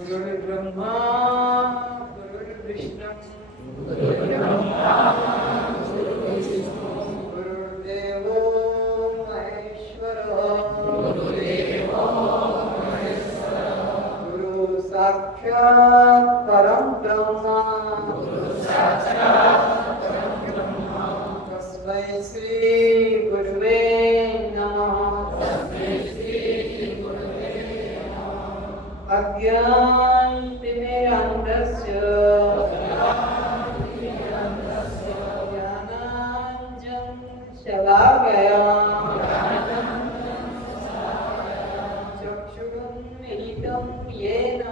गुरुर्ब्रह्मा गुरुर्विष्णु गुरुर्देवो महेश्वरः गुरु साक्षात् परं ब्रह्म तस्मै श्री गुरुवे नमः। अज्ञानतिमिरान्धस्य ज्ञानाञ्जनशलाकया चक्षुरुन्मीलितं येन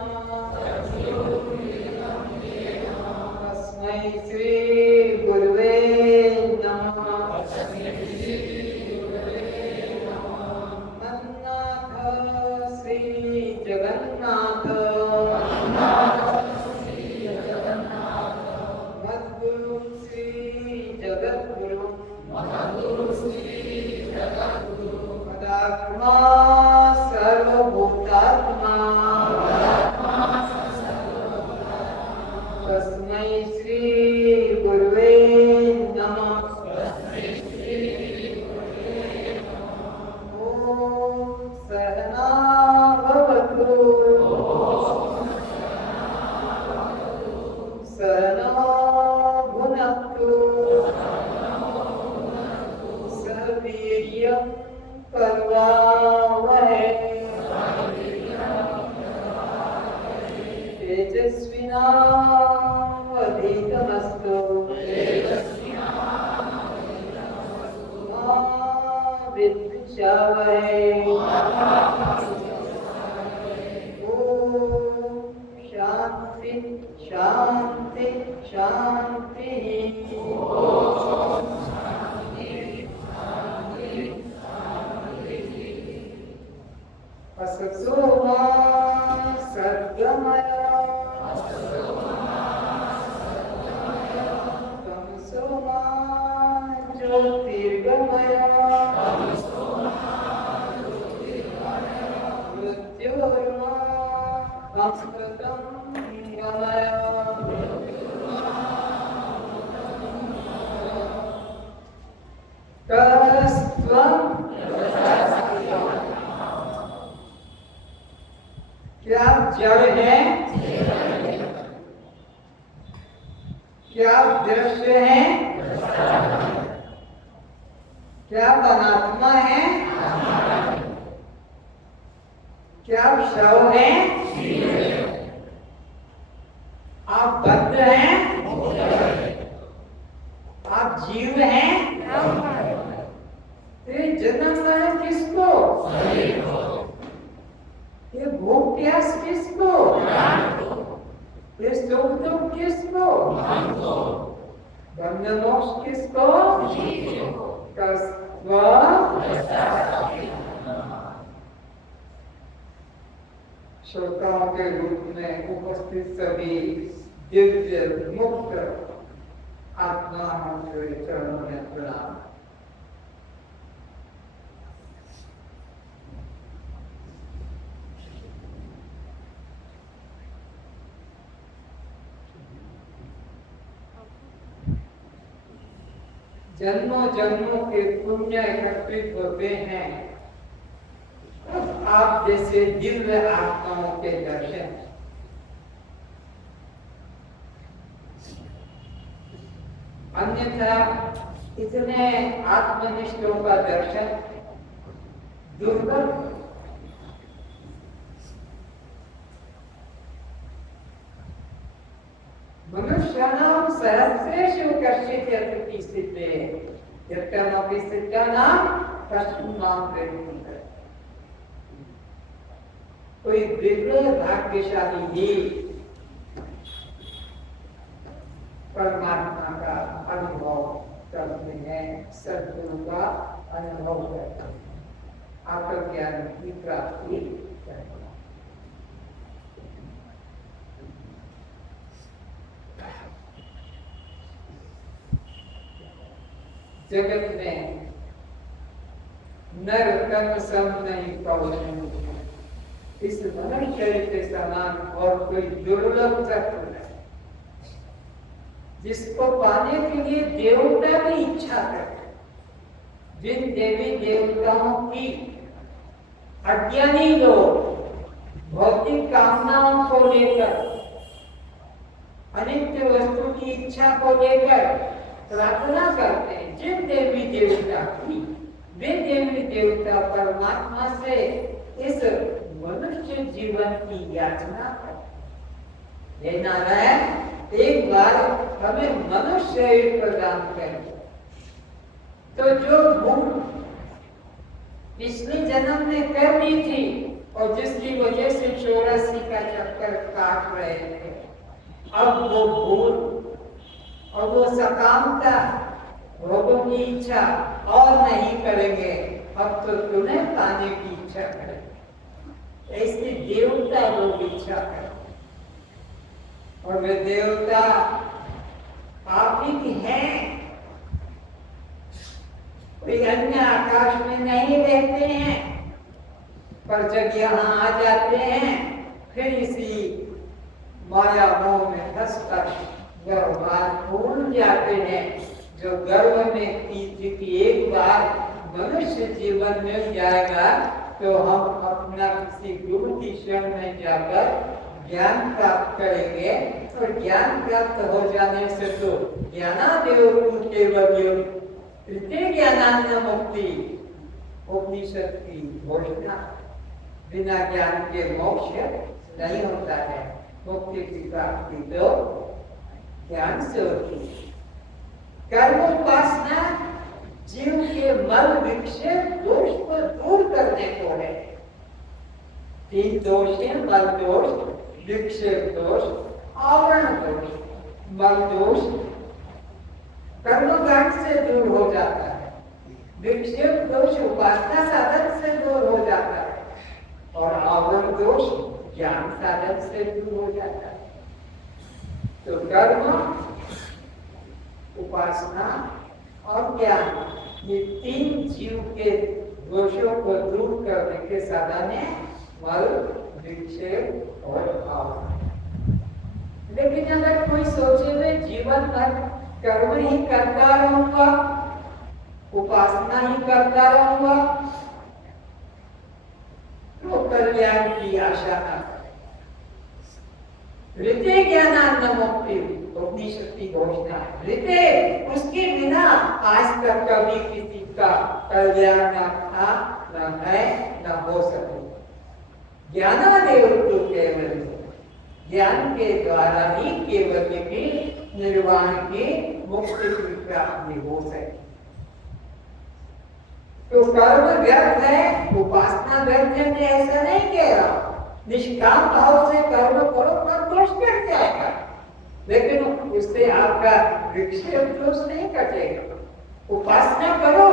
तस्मै श्रीगुरुवे नमः। अन्नाथ श्रीजगन्नाथ मद्गुरु श्रीजगद्गुरु मदात्मा सर्वभूतात्मा तस्मै श्रीगुरुवे नमः। सहना भवतु सहना भुनक्तु सह वीर्यं करवावहै तेजस्विनावधीतमस्तु मा विद्विषावहै। शांति शांति शांति। असतो मा सद्गमय तमसो मा ज्योतिर्गमय मृत्योर्मा अमृतं गमय। कस्त्वं क्या आप जड़ हैं? क्या आप दृश्य हैं? क्या आप अनात्मा हैं? क्या आप शव हैं? आप बद्ध हैं? आप जीव हैं? ये जन्म है किसको? ये भूख प्यास किसको? ये सुख दुख किसको? बंध मोक्ष किसको? श्रोताओं के रूप में उपस्थित सभी दिव्य मुक्त आत्मा के चरणों में प्रणाम। जन्मों जन्मों के पुण्य एकत्रित होते हैं आप जैसे दिव्य आत्माओं के दर्शन। अन्यथा इतने आत्मनिष्ठों का दर्शन दुर्लभ। मनुष्याणां सहस्रेषु कश्चित् यत्र स्थिते यत्कर्मपि सिद्धानां तस्मिन् मां प्रयुज्यते। कोई दिव्य भाग्यशाली ही परमात्मा का अनुभव करते हैं, सद्गुरु का अनुभव करते हैं, आत्मज्ञान की प्राप्ति करते हैं। जगत में नर तन सम नहीं पहुंचे, इस मनुष्य के समान और कोई दुर्लभ तत्व नहीं, जिसको पाने के लिए देवता भी इच्छा करते। जिन देवी देवताओं की अज्ञानी लोग भौतिक कामनाओं को लेकर, अनित्य वस्तु की इच्छा को लेकर प्रार्थना करते हैं, जिन देवी देवता की, वे देवी देवता परमात्मा से इस मनुष्य जीवन की याचना करते। हे नारायण, एक बार हमें मनुष्य शरीर प्रदान करें। तो जो भूल पिछले जन्म में कर ली थी और जिसकी वजह से 84 का चक्कर काट रहे थे, अब वो भूल और वो सकामता, भोगों की इच्छा और नहीं करेंगे। अब तो तुम्हें पाने की इच्छा करेंगे। ऐसे देवता लोग इच्छा करें, और वे देवता आप ही हैं, कोई अन्य आकाश में नहीं रहते हैं। पर जब यहाँ आ जाते हैं, फिर इसी माया मोह में फंसकर व्यवहार भूल जाते हैं। जो गर्व में की कि एक बार मनुष्य जीवन मिल जाएगा तो हम अपना किसी गुरु की शरण में जाकर ज्ञान प्राप्त करेंगे, और ज्ञान प्राप्त हो जाने से तो ज्ञानादेव केवल ज्ञानान्न मुक्ति, उपनिषद की घोषणा। बिना ज्ञान के मोक्ष नहीं होता है। मुक्ति की प्राप्ति तो ज्ञान से होती है। कर्म उपासना जीव के मल विक्षेप दोष को दूर करने को है। 3 दोष हैं: मल दोष, विक्षेप दोष, आवरण दोष। मल दोष कर्मकांड से दूर हो जाता है, विक्षेप दोष उपासना साधन से दूर हो जाता है, और आवरण दोष ज्ञान साधन से दूर हो जाता है। तो कर्म, उपासना और ज्ञान, ये 3 जीव के दोषों को दूर करने के साधन है मल, विक्षेप और आवरण। लेकिन अगर कोई सोचे वे जीवन भर कर्म ही करता रहूंगा, उपासना ही करता रहूंगा, तो कल्याण की आशा न करें। ऋते ज्ञानान्न मुक्ति, उपनिषद की घोषणा है। ऋते, उसके बिना आज तक कभी किसी का कल्याण न था, न है, न हो सके। ज्ञानादेव तो केवल, ज्ञान के द्वारा ही केवल की निर्वाण की मुक्ति की प्राप्ति हो सके। तो कर्म व्यर्थ है, उपासना व्यर्थ है, मैं ऐसा नहीं कह रहा। निष्काम भाव से कर्म करो, पर दोष कट जाएगा, लेकिन उससे आपका विक्षेप दोष नहीं कटेगा। उपासना करो,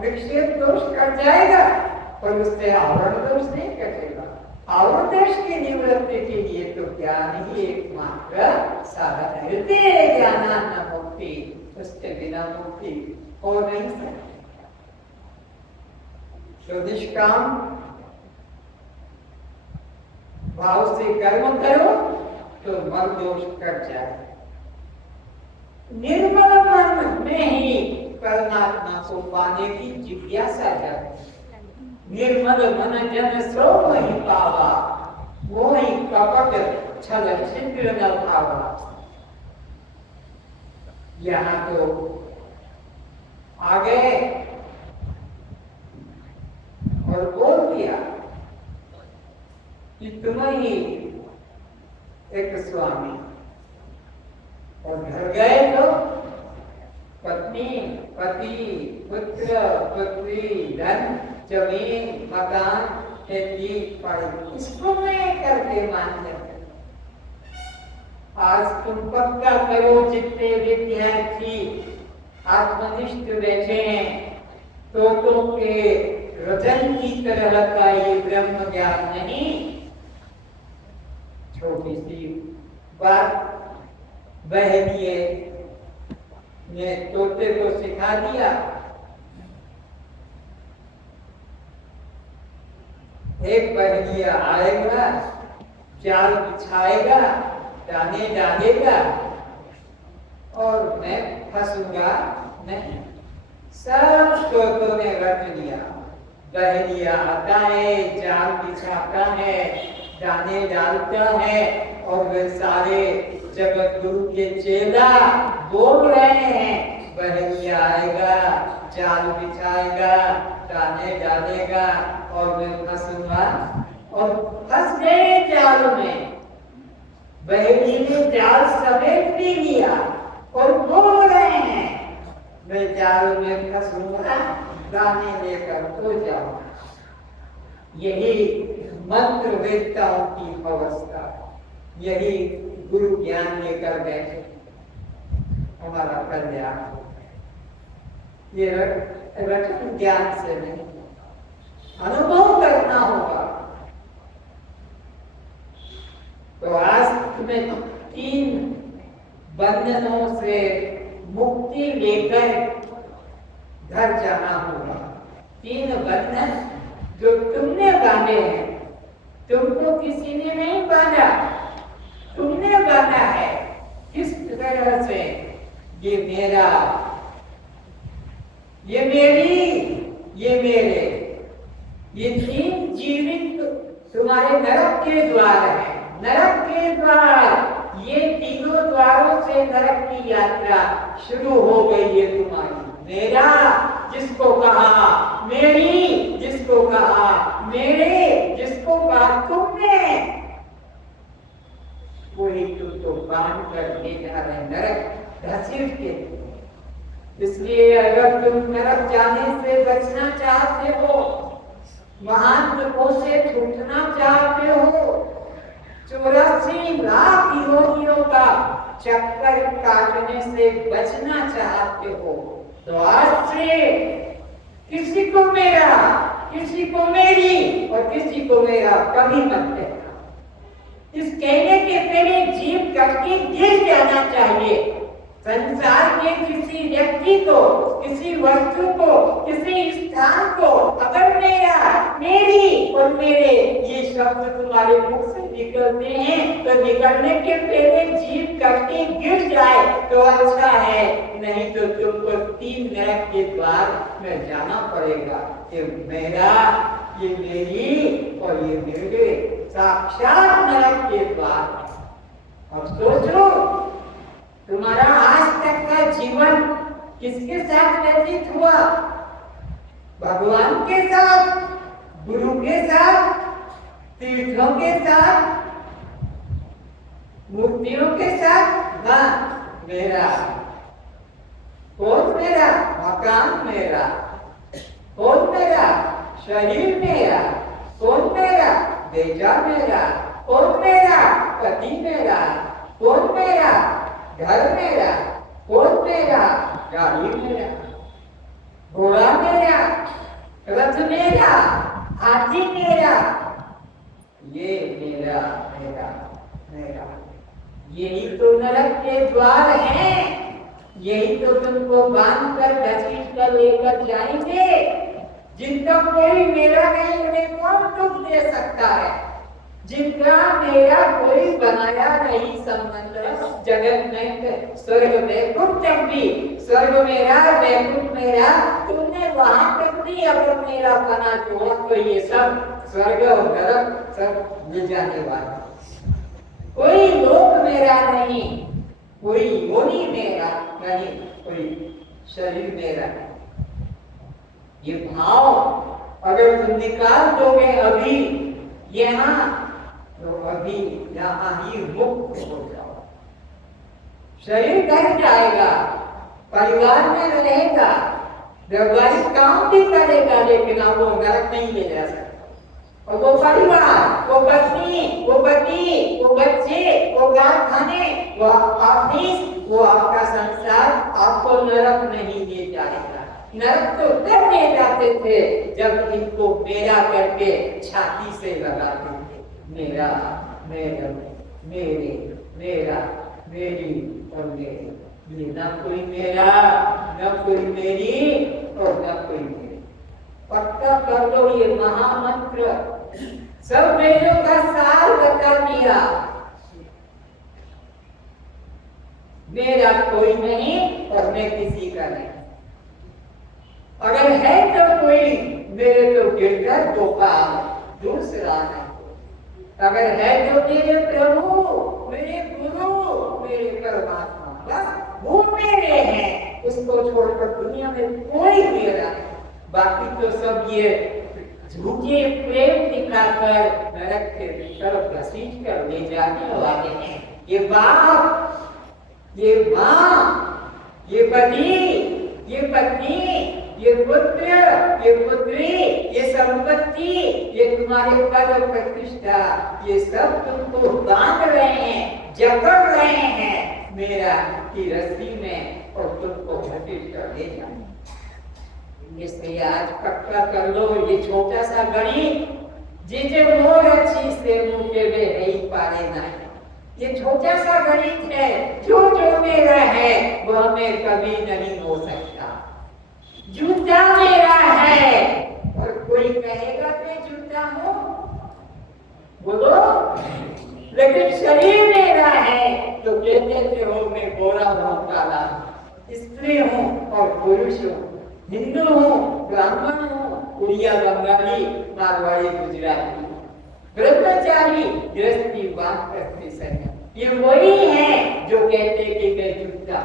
विक्षेप दोष कट जाएगा, पर उससे आवरण दोष नहीं कटेगा। आवरण दोष की निवृत्ति के लिए तो ज्ञान ही एकमात्र साधन है। ज्ञानान्न मुक्ति, उसके बिना मुक्ति हो नहीं सकती। तो निष्काम भाव से कर्म करो तो मल दोष कट जाए। निर्मल मन में ही परमात्मा को पाने की जिज्ञासा जाती। निर्मल मन जन सो वही पावा, वो ही कपट छल छिद्र न भावा। यहाँ तो आ गए और बोल दिया कि तुम ही एक स्वामी, और घर गए तो पत्नी, पति, पुत्र, पुत्री, धन, जमीन, मकान, खेती, पढ़ाई, इसको मैं करके मान लेते। आज तुम पक्का करो, जितने विद्यार्थी आत्मनिष्ठ बैठे हैं, तोतों के रजन की तरह का ये ब्रह्म ज्ञान नहीं। छोटी सी बात बहनिए ने तोते को सिखा दिया एक बहनिया आएगा, जाल बिछाएगा, दाने डालेगा और मैं फंसूंगा नहीं। सब श्लोकों में रट लिया। बहनिया आता है, जाल बिछाता है, दाने डालता है और वे सारे जगत गुरु के चेला बोल रहे हैं बहनिया आएगा, जाल बिछाएगा, दाने डालेगा और मैं फंसूंगा। और फंस गए जाल में। बहनी ने जाल समेट भी लिया और बोल रहे हैं मैं जाल में फंसूंगा, दाने लेकर तो जाऊंगा। यही मंत्र वेदताओं की अवस्था, यही गुरु ज्ञान लेकर बैठे हमारा कल्याण। ये रटन ज्ञान से नहीं, अनुभव करना होगा। तो आज में 3 बंधनों से मुक्ति लेकर घर जाना होगा। 3 बंधन जो तुमने बांधे हैं, तुमको किसी ने नहीं बांधा, तुमने बांधा है। किस तरह से? ये मेरा, ये मेरी, ये मेरे, ये 3 जीवित तुम्हारे नरक के द्वार है। नरक के द्वार, ये तीनों द्वारों से नरक की यात्रा शुरू हो गई है तुम्हारी। मेरा जिसको कहा, मेरी जिसको कहा, मेरे जिसको कहा तुमने, वही तुमको बांध कर ले जा रहे नरक घसीट के। इसलिए अगर तुम नरक जाने से बचना चाहते हो, महान दुखों से छूटना चाहते हो, 84 लाख योनियों का चक्कर काटने से बचना चाहते हो, तो आज से किसी को मेरा, किसी को मेरी और किसी को मेरा कभी मत कहना। इस कहने के पहले जीभ कट के गिर जाना चाहिए। संसार के किसी व्यक्ति को, किसी वस्तु को, किसी स्थान को अगर मेरा, मेरी और मेरे ये शब्द तुम्हारे मुख से निकलते हैं तो निकलने के पहले जीभ कटके गिर जाए तो अच्छा है, नहीं तो तुमको 3 नरक के द्वार में जाना पड़ेगा। ये मेरा, ये मेरी और ये मेरे, साक्षात नरक के द्वार। अब सोचो तुम्हारा आज तक का जीवन किसके साथ व्यतीत हुआ? भगवान के साथ, गुरु के साथ, तीर्थों के साथ, मूर्तियों के साथ? ना, मेरा। कौन मेरा? मकान मेरा। कौन मेरा? शरीर मेरा। कौन मेरा? बेटा मेरा। कौन मेरा? पति मेरा। कौन मेरा? घर मेरा। कौन मेरा? गाड़ी मेरा। घोड़ा मेरा। रथ मेरा। हाथी मेरा। ये मेरा, मेरा, मेरा। यही तो नरक के द्वार हैं। यही तो तुमको बांध कर घसीट कर लेकर जाएंगे। जिनका कोई मेरा नहीं, उन्हें कौन दुख दे सकता है? जिनका मेरा कोई बनाया नहीं संबंध जगत में, स्वर्ग वैकुंठ तक भी, स्वर्ग मेरा, वैकुंठ मेरा, तुमने वहां तक भी अगर मेरा बना छोड़ा तो ये सब स्वर्ग और नरक सब मिल जाने वाला। कोई लोक मेरा नहीं, कोई योनि मेरा नहीं, कोई शरीर मेरा नहीं। ये भाव अगर तुम निकाल दोगे अभी यहाँ, तो अभी यहाँ ही मुक्त हो जाओ। शरीर घट जाएगा, परिवार में रहेगा, व्यवहारिक काम भी करेगा, लेकिन आप वो नरक नहीं ले जा सकते। और वो परिवार, वो पत्नी, वो पति, वो बच्चे, वो कारखाने, वो ऑफिस, वो आपका संसार आपको नरक नहीं ले जाएगा। नरक तो तब ले जाते थे जब इनको मेरा करके छाती से लगाते थे। मेरा, मेरा, मेरे, मेरा, मेरी और मेरे। ये न कोई मेरा, न कोई मेरी और न कोई मेरी। पक्का कर लो ये महामंत्र, सब वेदों का सार बता दिया। मेरा कोई नहीं और मैं किसी का नहीं। अगर है तो कोई मेरे तो गिरकर गोपाल दूसरा नहीं। अगर है तो मेरे प्रभु, मेरे गुरु, मेरे परमात्मा, बस वो मेरे हैं। उसको छोड़कर दुनिया में कोई मेरा नहीं। बाकी तो सब ये झूठे प्रेम दिखाकर नरक के तरफ घसीट कर ले जाने वाले हैं। ये बाप, ये माँ, ये पति, ये पत्नी, ये पुत्र, ये पुत्री, ये संपत्ति, ये तुम्हारे पद और प्रतिष्ठा, ये सब तुमको बांध रहे हैं, जकड़ रहे हैं मेरा की रस्सी में और तुमको घसीट कर ले जाए। इसलिए आज पक्का कर लो, ये छोटा सा गणित जिसे मोर अच्छी से मुंह के वे है ही पारे नहीं। ये छोटा सा गणित है, जो जो मेरा है वो हमें कभी नहीं हो सकता। जूता मेरा है और कोई कहेगा मैं जूता हूँ, बोलो। लेकिन शरीर मेरा है तो कहते हो मैं गोरा हूँ, काला, स्त्री हूँ और पुरुष हूँ, हिंदू हूँ, ब्राह्मण हूँ, उड़िया, बंगाली, मारवाड़ी, गुजराती, ब्रह्मचारी, गृहस्थी, वानप्रस्थी, सन्यासी, ये वही है जो कहते कि मैं जूता।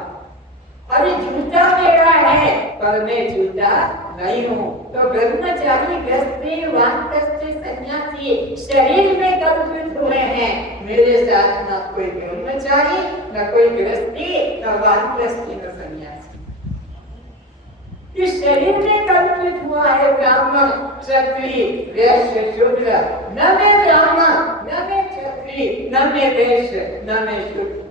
अरे जूता मेरा है पर मैं जूता नहीं हूँ। तो ब्रह्मचारी, गृहस्थी, वानप्रस्थी, सन्यासी शरीर में कल्पित हुए हैं। मेरे साथ ना कोई ब्रह्मचारी, ना कोई गृहस्थी, ना वानप्रस्थी, ना सन्यासी। इस शरीर में कल्पित हुआ है ब्राह्मण, क्षत्रिय, वैश्य, शूद्र। न मैं ब्राह्मण, न मैं क्षत्रिय, न मैं वैश्य, न मैं शूद्र।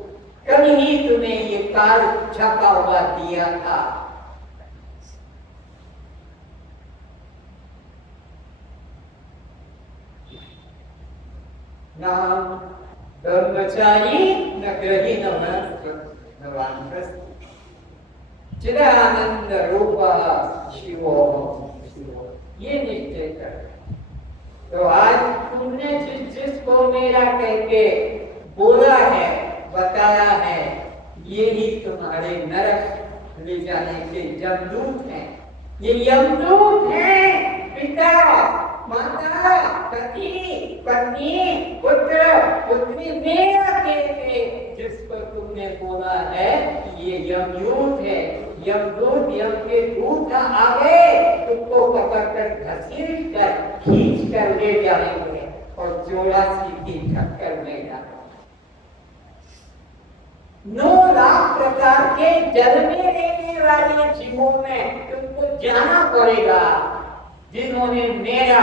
कभी ही तुम्हें ये कार्ड छपा हुआ दिया था। न ब्रह्मचारी, न गृही, न वानप्रस्थी। चिदानंद रूप शिवो, ये निश्चय कर। तो आज तुमने जिसको मेरा कह के बोला है, बताया है, ये ही तुम्हारे नरक ले जाने के यमदूत हैं। ये यमदूत हैं। पिता, माता, पति, पत्नी, पुत्र, पुत्री, मेरा कहते जिसको तुमने बोला है ये यमदूत है। यमदूत, यम के दूत आ गए, तुमको पकड़कर घसीट कर खींच कर ले जाएंगे और 84 टक्कर में डालेंगे। 9 लाख प्रकार के जल में रहने वाले जीवों में तुमको जाना पड़ेगा। जिन्होंने मेरा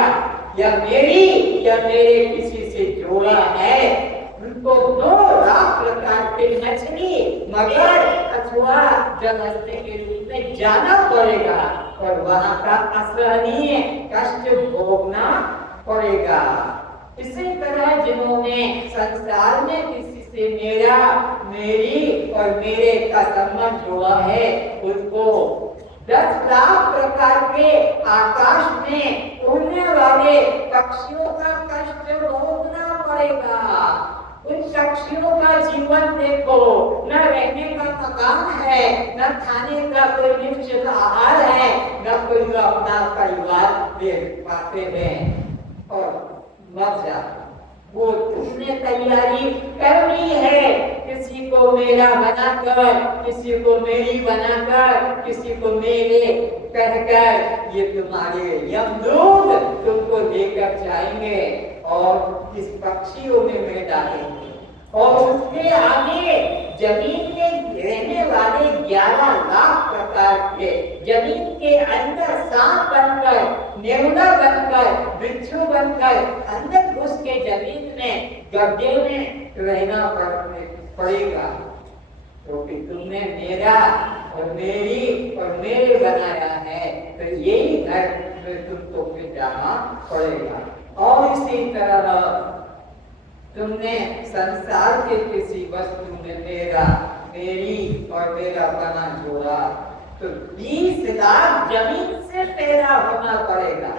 या मेरी या मेरे किसी से जोड़ा है, उनको 9 लाख प्रकार के मछली, मगर अथवा जलहस्ती के रूप में जाना पड़ेगा और वहां का असहनीय कष्ट भोगना पड़ेगा। इसी तरह जिन्होंने संसार में किसी से मेरा, मेरी और मेरे का संबंध जोड़ा है, उनको 10 लाख प्रकार के आकाश में उड़ने वाले पक्षियों का कष्ट भोगना पड़ेगा। उन पक्षियों का जीवन देखो, न रहने का मकान है, न खाने का कोई निश्चित आहार है, न कोई अपना परिवार देख पाते हैं और मर जाते। वो तुमने तैयारी कर ली है, किसी को मेरा बनाकर, किसी को मेरी बनाकर, किसी को मेरे कहकर ये तुम्हारे यमदूत तुमको लेकर जाएंगे और इस पक्षियों में डालेंगे। और उसके आगे जमीन में रहने वाले 11 लाख प्रकार के, जमीन के अंदर सांप बनकर, नेवला बनकर, बिच्छू बनकर अंदर घुस के जमीन में गड्ढे में रहना पड़ेगा। क्योंकि तुमने मेरा और मेरी और मेरे बनाया है, तो यही घर में तुमको फिर जाना पड़ेगा। और इसी तरह तुमने संसार के किसी वस्तु में मेरा, मेरी और मेरा बना जोड़ा, तो 20 लाख जमीन से पैदा होना पड़ेगा।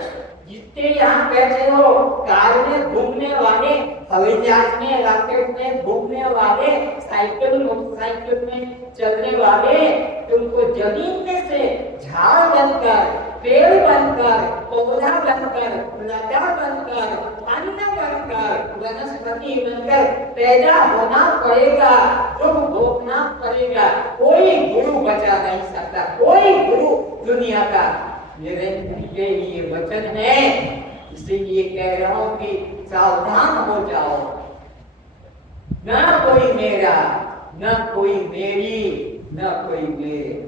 जितने यहाँ बैठे हो, कार में घूमने वाले, हवाई जहाज में, रॉकेट में घूमने वाले, साइकिल मोटरसाइकिल में चलने वाले, तुमको जमीन में से झाड़ बनकर, पेड़ बनकर, पौधा बनकर, लता बनकर, अन्न बनकर, वनस्पति बनकर पैदा होना पड़ेगा, दुख भोगना पड़ेगा। कोई गुरु बचा नहीं सकता, कोई गुरु दुनिया का निरंतर ये वचन है। इसीलिए कह रहा हूं कि सावधान हो जाओ। ना कोई मेरा, ना कोई मेरी, ना कोई मेरे।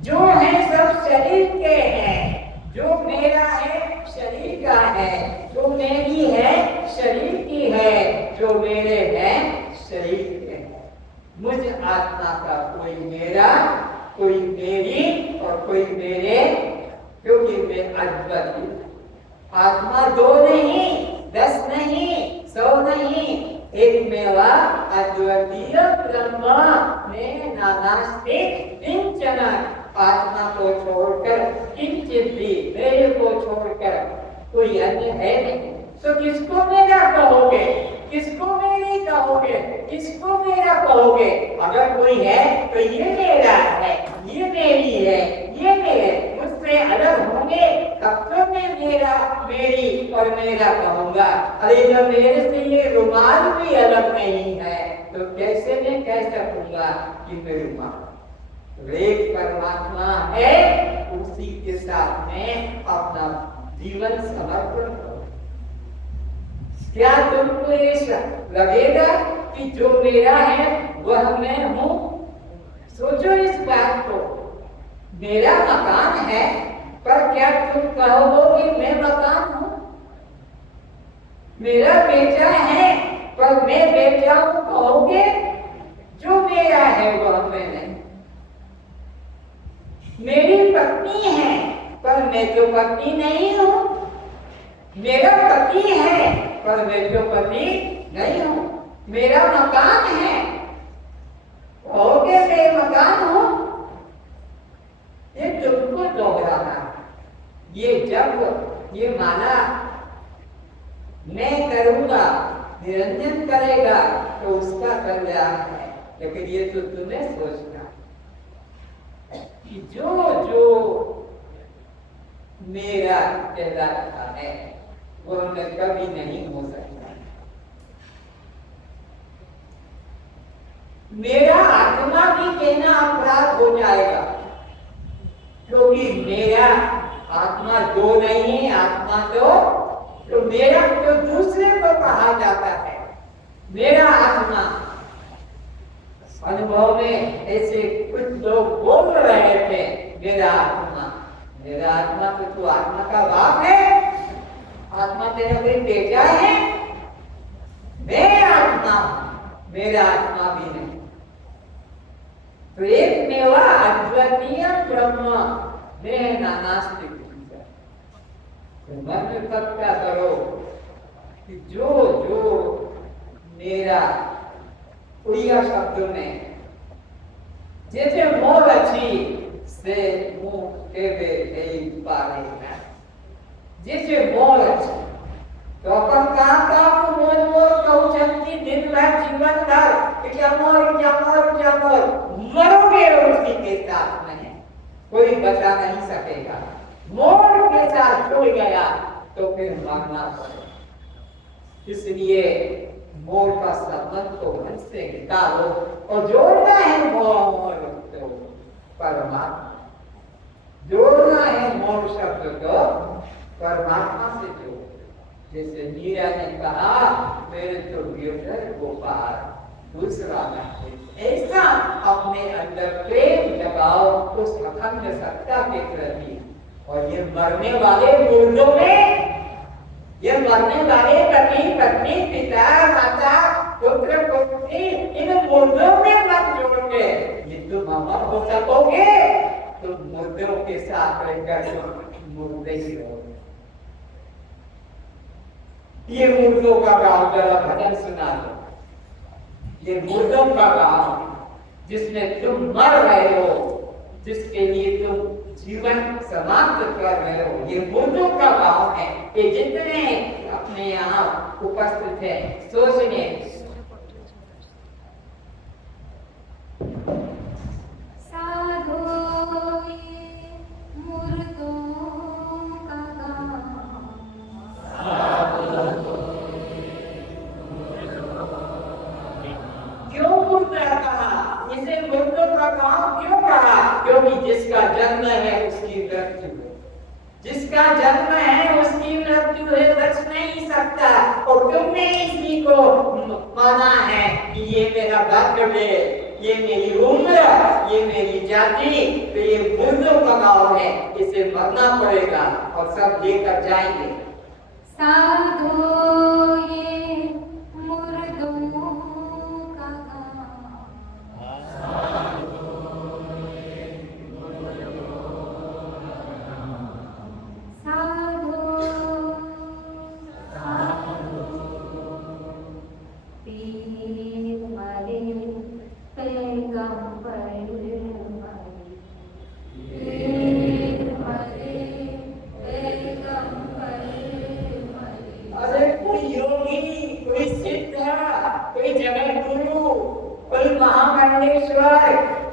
जो है सब शरीर के हैं। जो मेरा है शरीर का है, जो मेरी है शरीर की है, जो मेरे हैं शरीर के हैं। मुझ आत्मा का कोई मेरा, कोई मेरी और कोई मेरे, क्योंकि मैं अद्वितीय। आत्मा 2 नहीं, 10 नहीं, 100 नहीं, एक मेवा अद्वितीय ब्रह्म में नानास्ति किंचन। आत्मा को छोड़कर किंचित भी, मेरे को छोड़कर कोई अन्य है नहीं। तो किसको मेरा कहोगे, किसको मेरी कहोगे, किसको मेरा कहोगे? अगर कोई है तो ये मेरा है, ये मेरी है, ये मेरे, मुझसे अलग होंगे तब तो मैं मेरा, मेरी और मेरा कहूंगा। अरे जब मेरे से ये रुमाल भी अलग नहीं है तो कैसे मैं कह सकूंगा कि मैं रुमाल? एक परमात्मा है, उसी के साथ में अपना जीवन समर्पण करो। क्या तुमको ऐसा लगेगा कि जो मेरा है वह मैं हूं? सोचो इस बात को। मेरा मकान है, पर क्या तुम कहोगे कि मैं मकान हूं? मेरा बेटा है, पर मैं बेटा हूं कहोगे? जो मेरा है वह मैं नहीं। मेरी पत्नी है, पर मैं तो पत्नी नहीं हूं। मेरा पति है, पर मैं तो पति नहीं हूं। मेरा मकान है, कहोगे मैं मकान हूं? ये तुमको दोहराना है। ये जब ये माना मैं करूंगा, निरंजन करेगा तो उसका कल्याण है। लेकिन ये तो तुम्हें सोचना कि जो जो मेरा कहलाता है वो मैं कभी नहीं हो सकता। मेरा आत्मा भी कहना अपराध हो जाएगा, क्योंकि मेरा आत्मा 2 नहीं है। आत्मा तो मेरा तो दूसरे को कहा जाता है। मेरा आत्मा अनुभव में ऐसे कुछ लोग बोल रहे थे, मेरा आत्मा, मेरा आत्मा तो तू आत्मा का बाप है, आत्मा तेरा कोई बेटा है? मैं आत्मा, मेरा आत्मा भी नहीं। तो एक मेवा अद्वितीय ब्रह्म में नानास्ति। मन में पक्का करो कि जो जो मेरा, उड़िया शब्द में जैसे मोर अच्छी से मुंह केवे नहीं पारे, जैसे मोर अच्छी तो अपन कहाँ मोर मोर कहूँ दिन भर जीवन भर क्या मोर मरोगे उसी के साथ में, कोई बचा नहीं सकेगा। मोर के साथ जुड़ गया तो फिर मरना पड़ेगा। इसलिए मोर का संबंध को मन से निकालो और जोड़ना है मोर तो परमात्मा, जोड़ना है मोर शब्द को परमात्मा से जोड़। जैसे मीरा ने कहा मेरे तो गिरधर गोपाल दूसरा नहीं, ऐसा अपने अंदर प्रेम जगाओ उस अखंड सत्ता के प्रति। और ये मरने वाले मुर्दों में, ये मरने वाले पति पत्नी पिता माता पुत्र पुत्री, इन मुर्दों में मत जोड़ के ये तुम अमर हो सकोगे तो मुर्दों के साथ रहकर मुर्दे ही रहोगे। ये मुर्दों का गांव, जरा भजन सुना दो। ये मुर्दों का गांव जिसमें तुम मर रहे हो, जिसके लिए तुम जीवन समाप्त कर रहे हो। ये बुद्धों का भाव है। ये जितने अपने यहाँ उपस्थित है सोचने साधो मुर्दों का क्यों मुर्दा कहा? इसे मुर्दों का काम क्यों कहा? क्योंकि जिसका जन्म है उसकी मृत्यु है, जिसका जन्म है उसकी मृत्यु है, बच नहीं सकता। और तुमने इसी को माना है कि ये मेरा बर्थडे, ये मेरी उम्र, ये मेरी जाति, तो ये मुर्दों का गाँव है, इसे मरना पड़ेगा और सब लेकर जाएंगे। साधो ये मुर्दों का पीर मरे पैगंबर मरे, पीर मरे पैगंबर मरे। अरे कोई योगी, कोई सिद्ध, कोई जगत गुरु, कोई महामंडलेश्वर,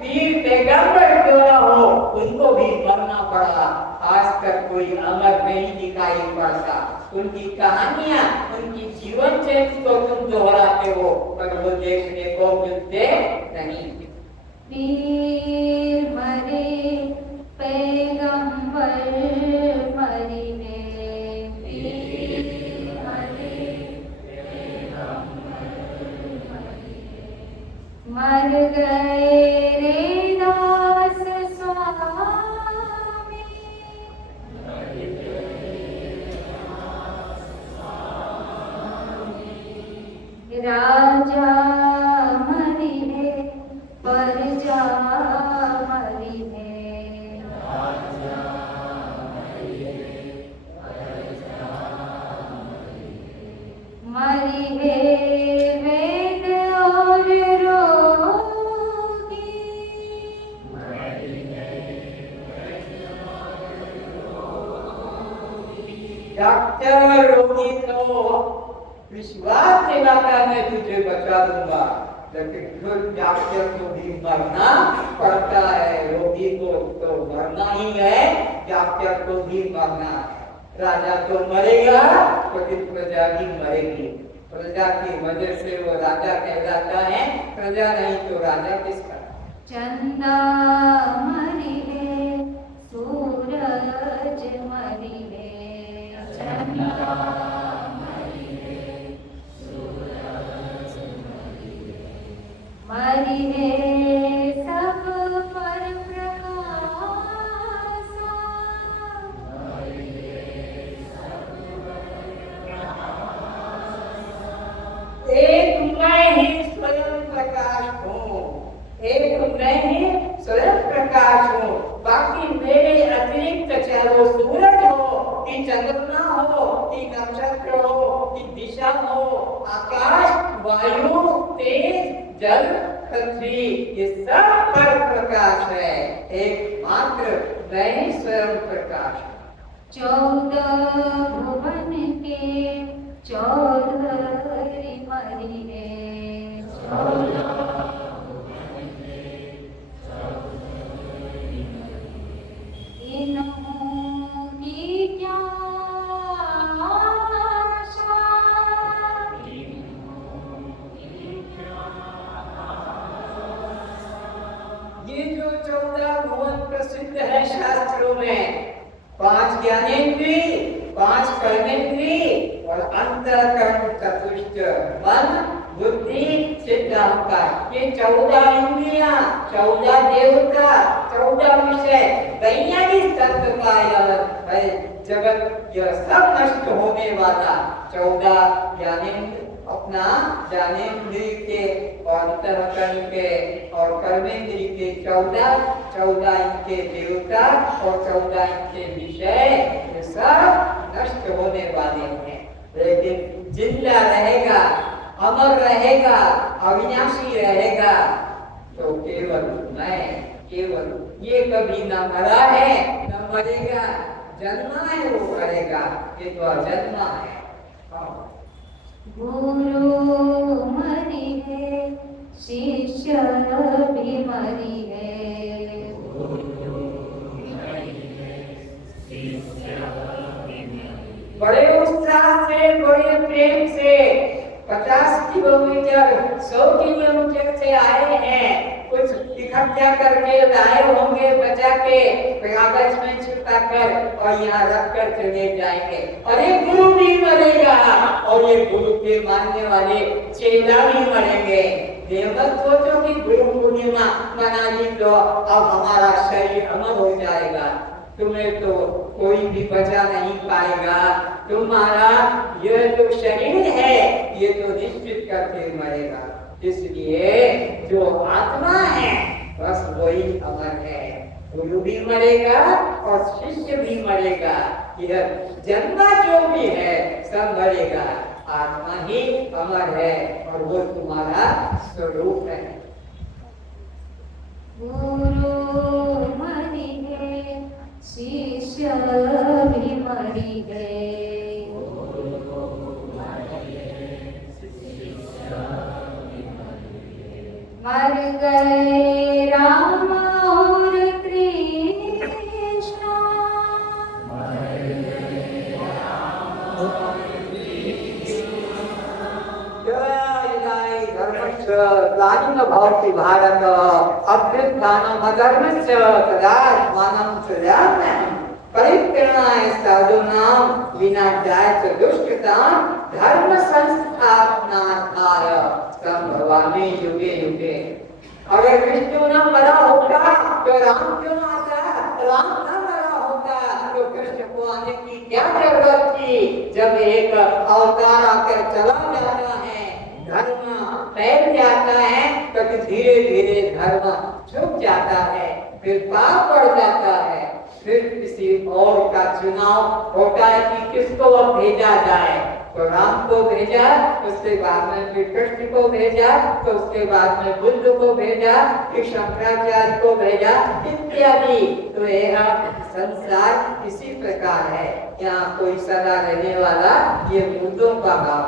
पीर पैगंबर क्यों ना हो, उनको भी मरना पड़ा। आज तक कोई अमर नहीं दिखाई पड़ता। उनकी कहानियां, उनकी जीवन चरित्र को तुम दोहराते हो, पर वो देखने को मिलते नहीं। पीर मरे पैगंबर मरिने, पीर मरे पैगंबर मरिने। मर गए रे दास स्वामी, राजा मरिने प्रजा मरिने, मरिने वेद और रोगी, डॉक्टर रोगी तो विश्वास दिलाकर मैं तुझे बचा दूंगा, लेकिन खुद डॉक्टर को भी मरना पड़ता है। रोगी को तो मरना ही है, डॉक्टर को भी मरना है। राजा तो मरेगा, लेकिन प्रजा भी मरेगी। प्रजा की वजह से वो राजा कहलाता है, प्रजा नहीं तो राजा किसका? चंदा मरिने सूरज मरिने, चंदा मरिने सब पर प्रकाशा, एक मैं ही स्वयं प्रकाश हूँ, एक मैं ही स्वयं प्रकाश हूँ। बाकी मेरे अतिरिक्त चाहे वो सूरज हो, कि चंद्रमा हो, कि नक्षत्र हो, कि दिशा हो, आकाश, वायु, तेज, जल, पृथ्वी, ये सब पर प्रकाश है। एकमात्र मैं ही स्वयं प्रकाश हूँ। 14 भुवन के चौधरी मरिने, 14 इन्हों की क्या आशा, ये जो 14 भुवन प्रसिद्ध है शास्त्रों में, 5 ज्ञानेंद्रिय, 5 कर्मेंद्रिय और अंतःकरण चतुष्ट, मन, बुद्धि, चित्त, अहंकार, ये 14 इंद्रियां, 14 देवता, 14 विषय, वैज्ञानिक तत्व का यह है जगत, यह सब नष्ट होने वाला। 14 ज्ञानेंद्रिय, अपना ज्ञानेंद्रिय के और अंतःकरण के और कर्मेंद्रिय के 14 इनके देवता और 14 इनके विषय, ये सब नष्ट होने वाले हैं। लेकिन जिंदा रहेगा, अमर रहेगा, अविनाशी रहेगा, तो केवल मैं केवल ये कभी न मरा है न मरेगा, जन्मा है वो करेगा, ये तो अजन्मा है। गुरु मरि है, शिष्य भी मरि है। बड़े उत्साह से, बड़े प्रेम से 50 किलोमीटर 100 किलोमीटर से आए हैं, कुछ इकट्ठा करके लाए होंगे बचा के कागज में छिपा कर और यहाँ रख कर चले जाएंगे। और ये गुरु भी मरेगा और ये गुरु के मानने वाले चेला भी मरेंगे। मत सोचो कि गुरु पूर्णिमा मना ली तो अब हमारा शरीर अमर हो जाएगा, तुम्हें तो कोई भी बचा नहीं पाएगा। तुम्हारा यह जो शरीर है ये तो निश्चित करके मरेगा, इसलिए जो आत्मा है बस वही अमर है। गुरु भी मरेगा और शिष्य भी मरेगा, यह जन्मा जो भी है सब मरेगा, आत्मा ही अमर है और वो तुम्हारा स्वरूप है। गुरु मरि है, शिष्य भी मरि है। मर गए राम और कृष्ण, ग्लानिं भवति भारत अभ्युत्थानम् अधर्मस्य तदात्मानं सृजाम्यहम् परित्राणाय साधूनां विनाशाय च दुष्कृतां धर्म संस्थापनार्थाय संभवामि युगे युगे। अगर विष्णु न मरा होता तो राम क्यों आता? राम न मरा होता तो कृष्ण को आने की क्या जरूरत थी? जब एक अवतार आकर चला जाता है, धर्म फैल जाता है, तो धीरे धीरे धर्म झुक जाता है, फिर पाप बढ़ जाता है, फिर किसी और का चुनाव होता है कि किसको अब भेजा जाए। तो राम को भेजा, उसके बाद में फिर कृष्ण को भेजा, तो उसके बाद में बुद्ध को भेजा, फिर शंकराचार्य को भेजा इत्यादि। तो यह संसार इसी प्रकार है, यहाँ कोई सदा रहने वाला ये मुद्दों का गाँव।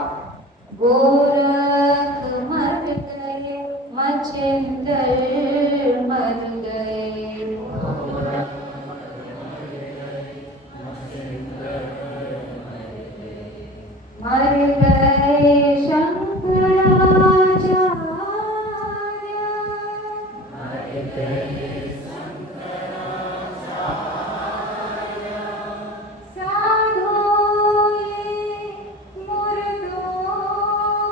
गोरख मर गए, मच्छिंद्र मर गए, मर गए शंकराचार्य, साधु ये मुर्दों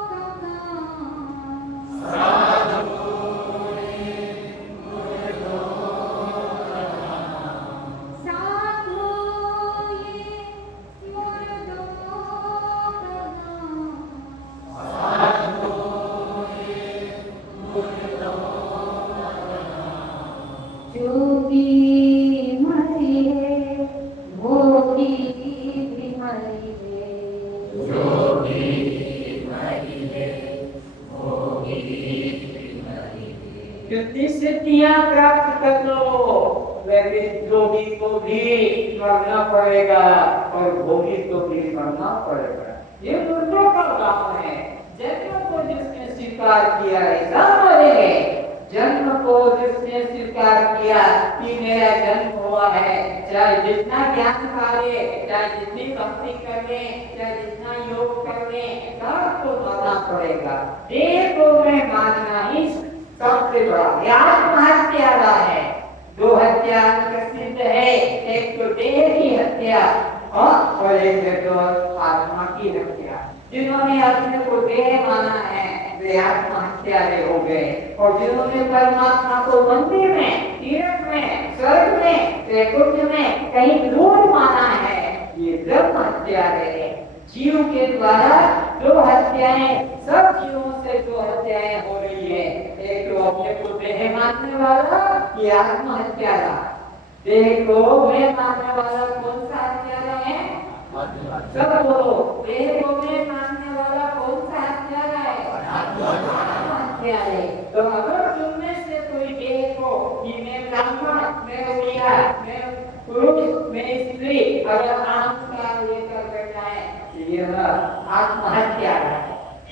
का काम, साधु ये मुर्दों का काम। जोगी मरी है, भोगी भी मरी है। कितनी सिद्धियां प्राप्त कर लो, लेकिन जोगी को भी मरना पड़ेगा और भोगी को भी मरना पड़ेगा। ये मुर्दों का काम है। जन्म को जिसने स्वीकार किया ऐसा मरेंगे। जन्म को जिसने स्वीकार किया कि मेरा जन्म हुआ है, चाहे जितना ज्ञान पा ले, चाहे जितनी भक्ति कर ले, चाहे जितना योग कर ले, सबको मरना पड़ेगा। देह को मैं मानना ही सबसे बड़ा आत्महत्या है। दो हत्या प्रसिद्ध है, एक तो देह की हत्या और एक है तो आत्मा की हत्या। जिन्होंने अपने को देह माना है वे आत्महत्यारे हो गए, और जिन्होंने परमात्मा को मंदिर में, तीर्थ में, स्वर्ग में, वैकुंठ में कहीं दूर माना है, ये ब्रह्म हत्यारे है। जीव के द्वारा दो हत्याएं, सब जीवों से दो हत्याएं हो रही है। एक तो अपने को देह मानने वाला, ये आत्महत्यारा। देह को मैं मानने वाला कौन सा हत्यारा है? सब बोलो, देह को मैं मानने वाला कौन सा हत्यारा है? आत्महत्यारा है। तो अगर तुम में से कोई देह को देखो कि मैं ब्राह्मण, मैं वैश्य, मैं पुरुष, मैं स्त्री, अगर अहंकार लेकर बैठ जाए ये आत्महत्या है।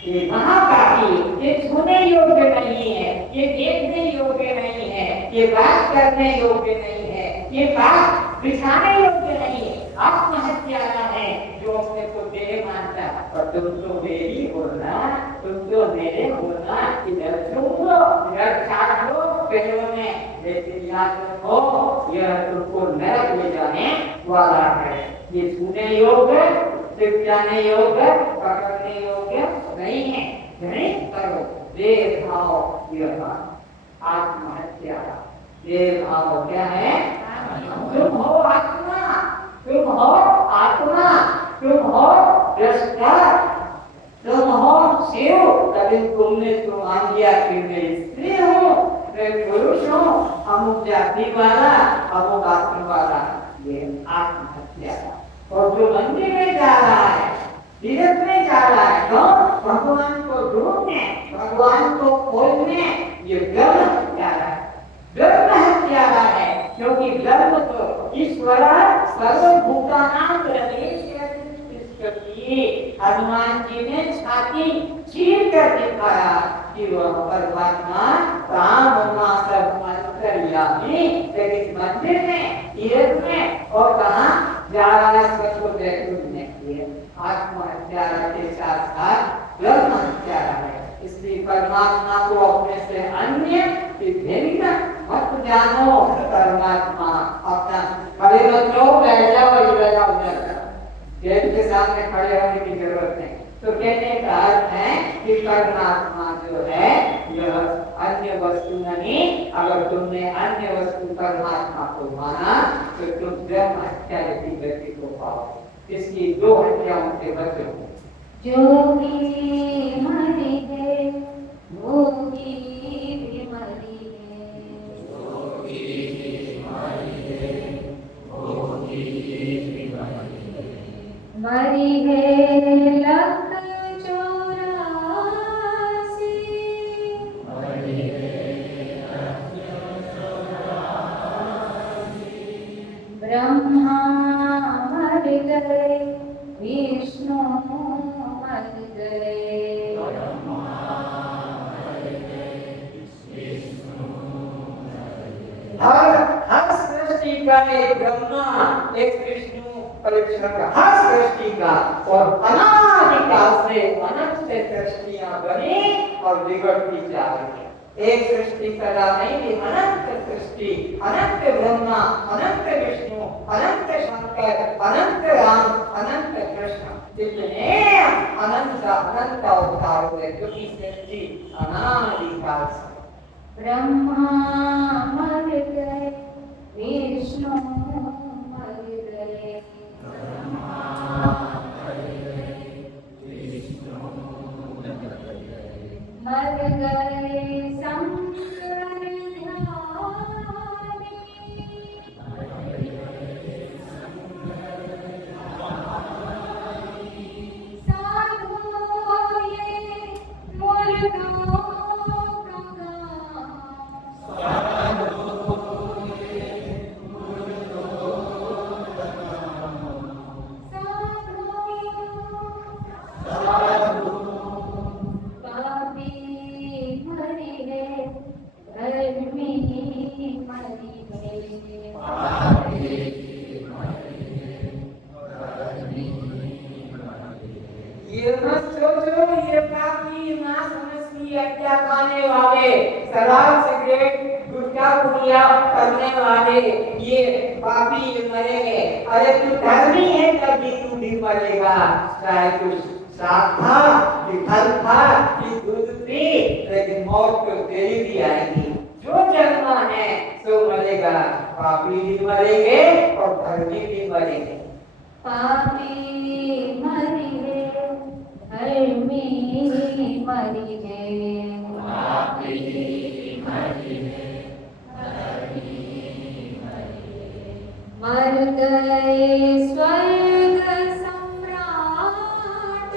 ये महापापी, ये छूने योग्य नहीं है, ये देखने योग्य नहीं है, ये बात करने योग्य नहीं है, ये बात बिछाने योग्य नहीं है। आत्महत्या है जो अपने को देह मानता है। और तुम तो मेरी होना, तुम तो मेरे होना, इधर सुनो, इधर छाट लो पैरों में, लेकिन याद रखो यह तुमको नरक में जाने वाला है। ये छूने योग्य, सिर्फ जाने योग्य, पकड़ने योग्य नहीं है। नहीं करो देह भाव, यह आत्महत्या। देह भाव क्या है? तुम हो आत्मा, तुम हो आत्मा, तुम हो दृष्टा, तुम हो शिव। कभी तुमने तो मान लिया कि मैं स्त्री हूँ, मैं पुरुष हूँ, अमुक जाति वाला, अमुक आत्मा वाला। ये आत्महत्या। और जो मंदिर में जा रहा है, तीर्थ में जा रहा है, तो भगवान को ढूंढने, भगवान को खोजने, ये ब्रह्म हत्यारा है। ब्रह्म हत्यारा है क्योंकि ब्रह्म तो ईश्वर सर्वभूतानां तिष्ठति। हनुमान जी ने छाती चीर कर दिखाया कि वह परमात्मा राम मां सब अंतर्यामी। लेकिन मंदिर में, तीर्थ में और कहाँ जा रहा है सबको देखने के लिए। आत्महत्यारा के साथ साथ ब्रह्म हत्यारा है। इसलिए परमात्मा को अपने से अन्य भिन्न मत जानो। परमात्मा अपना खड़े मत लो, बैठ जाओ, इधर जाओ, उधर जाओ, गेट के सामने खड़े होने की जरूरत नहीं। तो कहने का अर्थ है कि परमात्मा जो है यह अन्य वस्तु नहीं। अगर तुमने अन्य वस्तु परमात्मा को माना तो तुम ब्रह्म हत्या की गति को पाओ। इसकी दो हत्याओं से बचो। जोगी मरी है, भोगी भी मरी है, जोगी मरी है, भोगी भी मरी है, मरी है लख 84, मरी है लख 84। ब्रह्मा मर गए, विष्णु मर गए, हर सृष्टि का एक ब्रह्मा, एक विष्णु और एक शंकर। हर सृष्टि का और अनादिकाल से अनंत सृष्टियां बनी और बिगड़ती जा रही है। एक सृष्टि पैदा नहीं थी, अनंत सृष्टि, अनंत ब्रह्मा, अनंत विष्णु, अनंत शंकर, अनंत राम, अनंत कृष्ण। जितने अनंत अवतार हुए क्योंकि सृष्टि अनादिकाल से। ब्रह्मा मर गए, विष्णु मर गए, ब्रह्मा मर गए, विष्णु मर गए, शंकर शराब सिगरेट गुटखा पुड़िया करने वाले ये पापी मरेंगे। अरे तू धर्मी है तभी तू भी मरेगा। चाहे कुछ साथ था कि फल था कि दूध पी, लेकिन मौत तो तेरी भी आएगी। जो जन्मा है सो मरेगा। पापी भी मरेंगे और धर्मी भी मरेंगे। पापी मरेंगे, धर्मी मरेंगे, मर गए स्वर्ग सम्राट,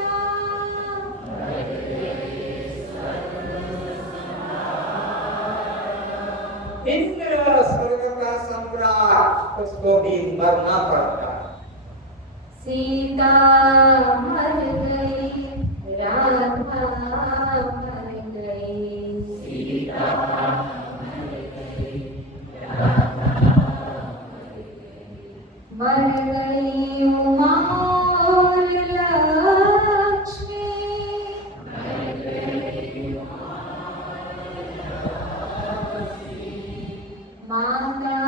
इंद्र स्वर्ग का सम्राट, उसको भी मरना पड़ता। सीता मर गई, राधा मर गई, सीता मर गई, राधा मर गई, उमा और लक्ष्मी, मर गई माता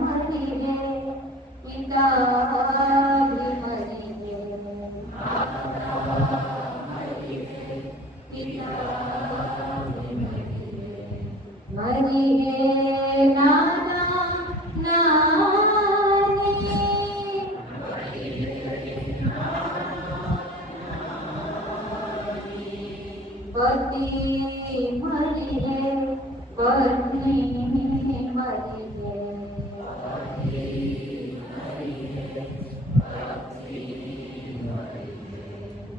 मरी है, पिता भी मरी है, पिता भी मरी है, नाना नानी, पति मरी है, पत्नी मरी है,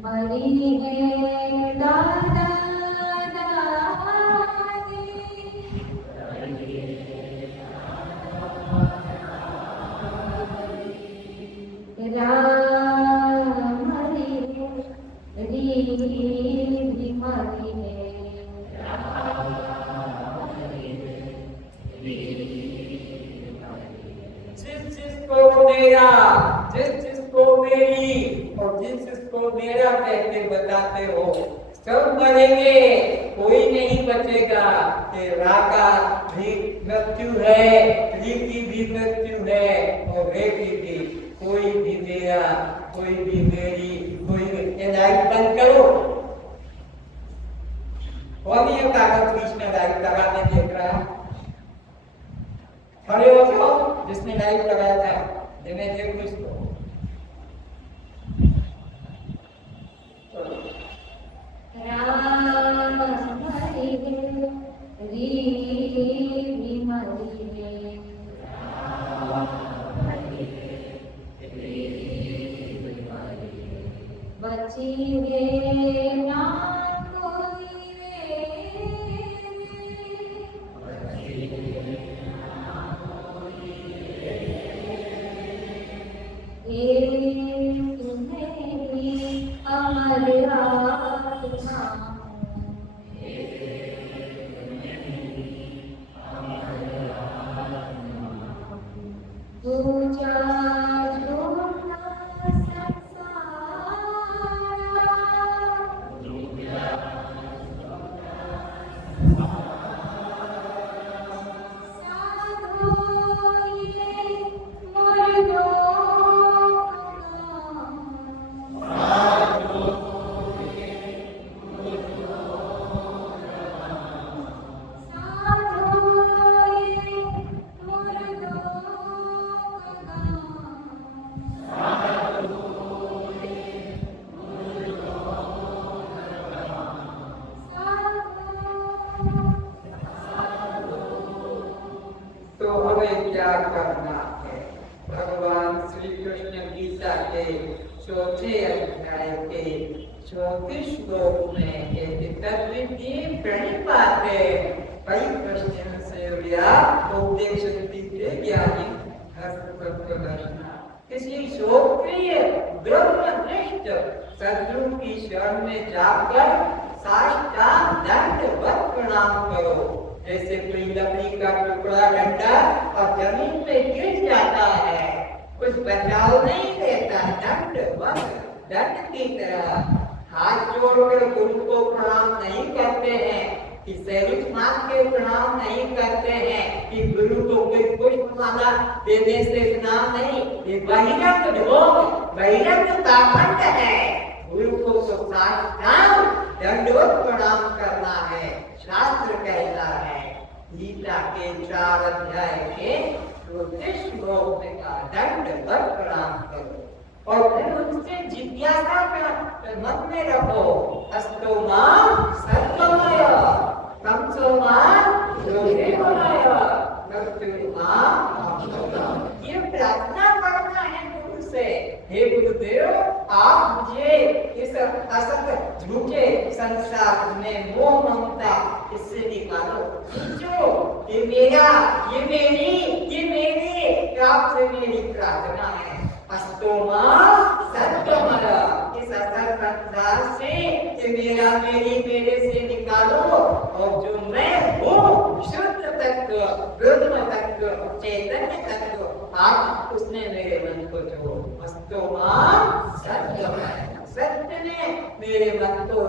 मरी है दादा दादी, राम मरी है, री मरी है, जिसको मेरा, जिसको मेरी और जिसको मेरा कहते बताते हो, सब मरेंगे, कोई नहीं बचेगा। ये राका भी मृत्यु है, रीति भी मृत्यु है, और बेटी भी, कोई भी मेरा, कोई भी मेरी, कोई भी। लाइट बंद करो। कौन ये कागज बीच में लाइट लगाने देख रहा है? खड़े हो जाओ, जिसने लाइट लगाया था, जिन्हें देखो इसको। राम मरी है, री मरी है, बची है ना कोई रे, एक मेरी अमर आत्मा, पूजा झूठा संसार, साधो ये मर्दों तो हमें क्या करना है? भगवान श्री कृष्ण गीता के 4थे अध्याय के 34 श्लोक में कई प्रश्न से उपदेश ज्ञानी किसी शोक्रिय ब्रह्मनिष्ठ सद्गुरु की शरण में जाकर साष्टांग दंडवत प्रणाम करो। जैसे कोई लकड़ी का टुकड़ा डंडा और जमीन पे गिर जाता है, कुछ बचाव नहीं देता, दंड की तरह हाथ जोड़कर गुरु को प्रणाम नहीं करते हैं, कि सैनिक मांग के प्रणाम नहीं करते हैं, कि गुरु को कोई पुष्पमाला देने से प्रणाम नहीं। ये बहिरंग ढोंग, बहिरंग पाखंड है। गुरु को तो साष्टांग दंडवत प्रणाम करना है, शास्त्र कहता है। गीता के 4 अध्याय के 34 श्लोक में कहा दंडवत प्रणाम करो, और फिर उनसे जिज्ञासा कर मन में रखो। अस्तो मां सत्वमय, तमसो मां ज्योतिर्मय, मृत्यु मां अमृतमय। ये प्रार्थना करना है गुरु से, हे गुरुदेव, आप मुझे इस असत झूठे संसार में मोह ममता इससे निकालो, जो ये मेरा, ये मेरी, ये मेरे आपसे मेरी प्रार्थना है। अस्तो मां सत्यमय, इस असर संसार से ये मेरा मेरी मेरे से निकालो, और जो मैं हूँ शुद्ध तत्व, ब्रह्म तत्व, चैतन्य तत्व, आप उसने मेरे मन को जो अस्तो मां सत्यमय, सत्य ने मेरे मन को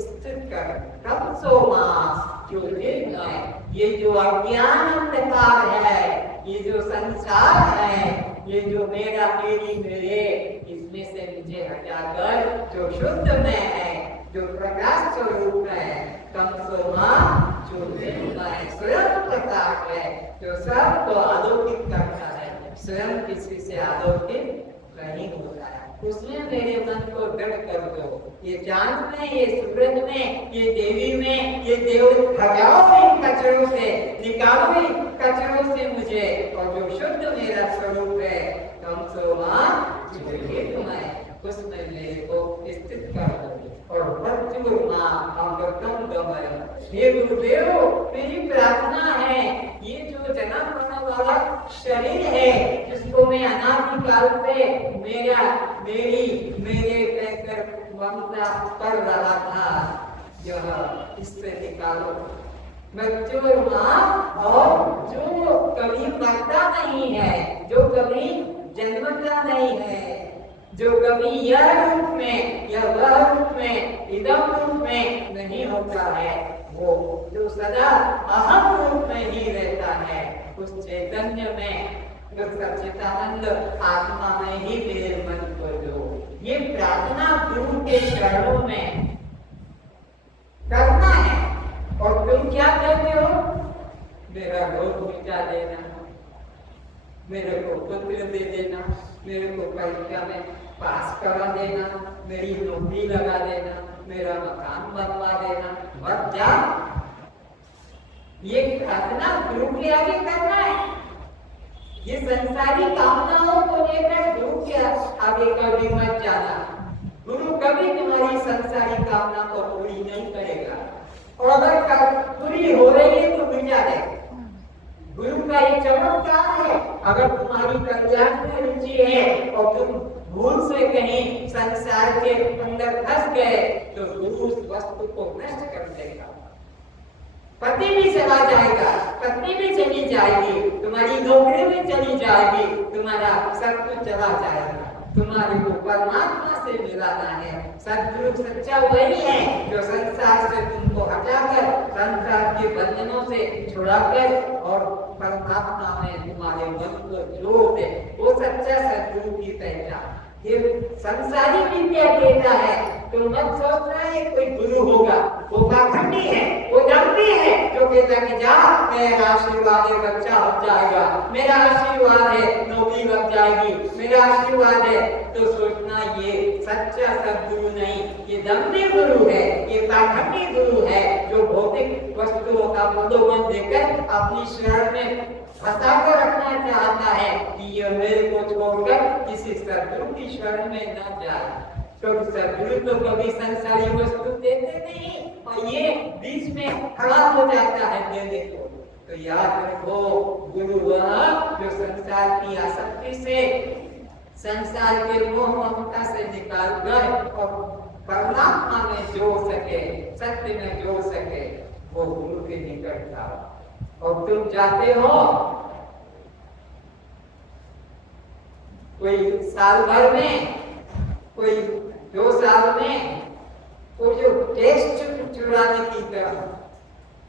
स्थिर कर, तब सो मां जो निर्णय, ये जो अज्ञान अंधकार है, ये जो संसार है, ये जो मेरा मेरी मेरे, इसमें से मुझे हटाकर जो शुद्ध में है, जो प्रकाश स्वरूप है, तम सो मां जो निर्मय स्वयं प्रकाश है, जो सबको आलोकित करता है, स्वयं किसी से आलोकित नहीं होता है, उसमें मेरे मन को दृढ़ कर दो। ये चांद में, ये सूरज में, ये देवी में, ये देव, हटाओ इन कचरों से, निकालो इन कचरों से मुझे, और जो शुद्ध मेरा स्वरूप है, तम सो मां जो तुम्हें उसमें मेरे को स्थित कर दो। और मृत्यु मां अमृतम गमय, हे गुरुदेव मेरी प्रार्थना है, ये जो जन्म होने वाला शरीर है, जिसको मैं अनादिकाल से मेरा मेरी मेरे कहकर ममता कर रहा था, यह इससे निकालो। मृत्यु मां, और जो कभी मरता नहीं है, जो कभी जन्मता नहीं है, जो कभी यह रूप में या वह रूप में, इदम रूप में नहीं होता है, वो जो सदा अहम रूप में ही रहता है, उस चैतन्य में, उस सच्चिदानंद आत्मा में ही मेरे मन को जो, ये प्रार्थना गुरु के चरणों में करना है। और तुम क्या कहते हो? मेरा रोग मिटा देना, मेरे को पुत्र दे देना, मेरे को परीक्षा में पास करा देना, मेरी नौकरी लगा देना, मेरा मकान बनवा देना, मत जा। ये प्रार्थना गुरु के आगे करना है। ये संसारी कामनाओं को लेकर गुरु के आगे कभी मत जाना। गुरु कभी तुम्हारी संसारी कामना को पूरी नहीं करेगा, और अगर पूरी हो रही है तो मिटा देगा। गुरु का एक चमत्कार है, अगर तुम्हारी कल्याण में रुचि है और तुम भूल से कहीं संसार के अंदर फंस गए, तो गुरु उस वस्तु को नष्ट कर देगा। पति भी चला जाएगा, पत्नी भी चली जाएगी, तुम्हारी नौकरी भी चली जाएगी, तुम्हारा सब कुछ चला जाएगा। तुम्हारे को परमात्मा से मिलाना है। सद्गुरु सच्चा वही है जो संसार से तुमको हटाकर, संसार के बंधनों से छुड़ाकर और परमात्मा में तुम्हारे मन को जोड़ दे। वो सच्चा सद्गुरु की पहचान। ये संसारी विद्या देता है, तो मत सोचना है कोई गुरु होगा, वो पाखंडी है, वो दम्भी है, जो कहता कि जा मेरा आशीर्वाद है बच्चा हो जाएगा, मेरा आशीर्वाद है नौकरी लग जाएगी, मेरा आशीर्वाद है। तो सोचना ये सच्चा सद्गुरु नहीं, ये दम्भी गुरु है, ये पाखंडी गुरु है, जो भौतिक वस्तुओं का प्रलोभन देकर अपनी शरण में फंसा कर रखना चाहता है कि ये मेरे को छोड़कर किसी सद्गुरु की शरण में न जाए। तो सद्गुरु तो कभी संसारी वस्तु देते नहीं, और ये बीच में खड़ा हो जाता है देने को। तो याद रखो, गुरु वह जो संसार की आसक्ति से, संसार के मोह ममता से निकाल कर और परमात्मा में जोड़ सके, सत्य में जोड़ सके, वो गुरु के निकट था। और तुम चाहते हो कोई साल भर में, कोई 2 साल में, कोई जो टैक्स चुराने की तरह,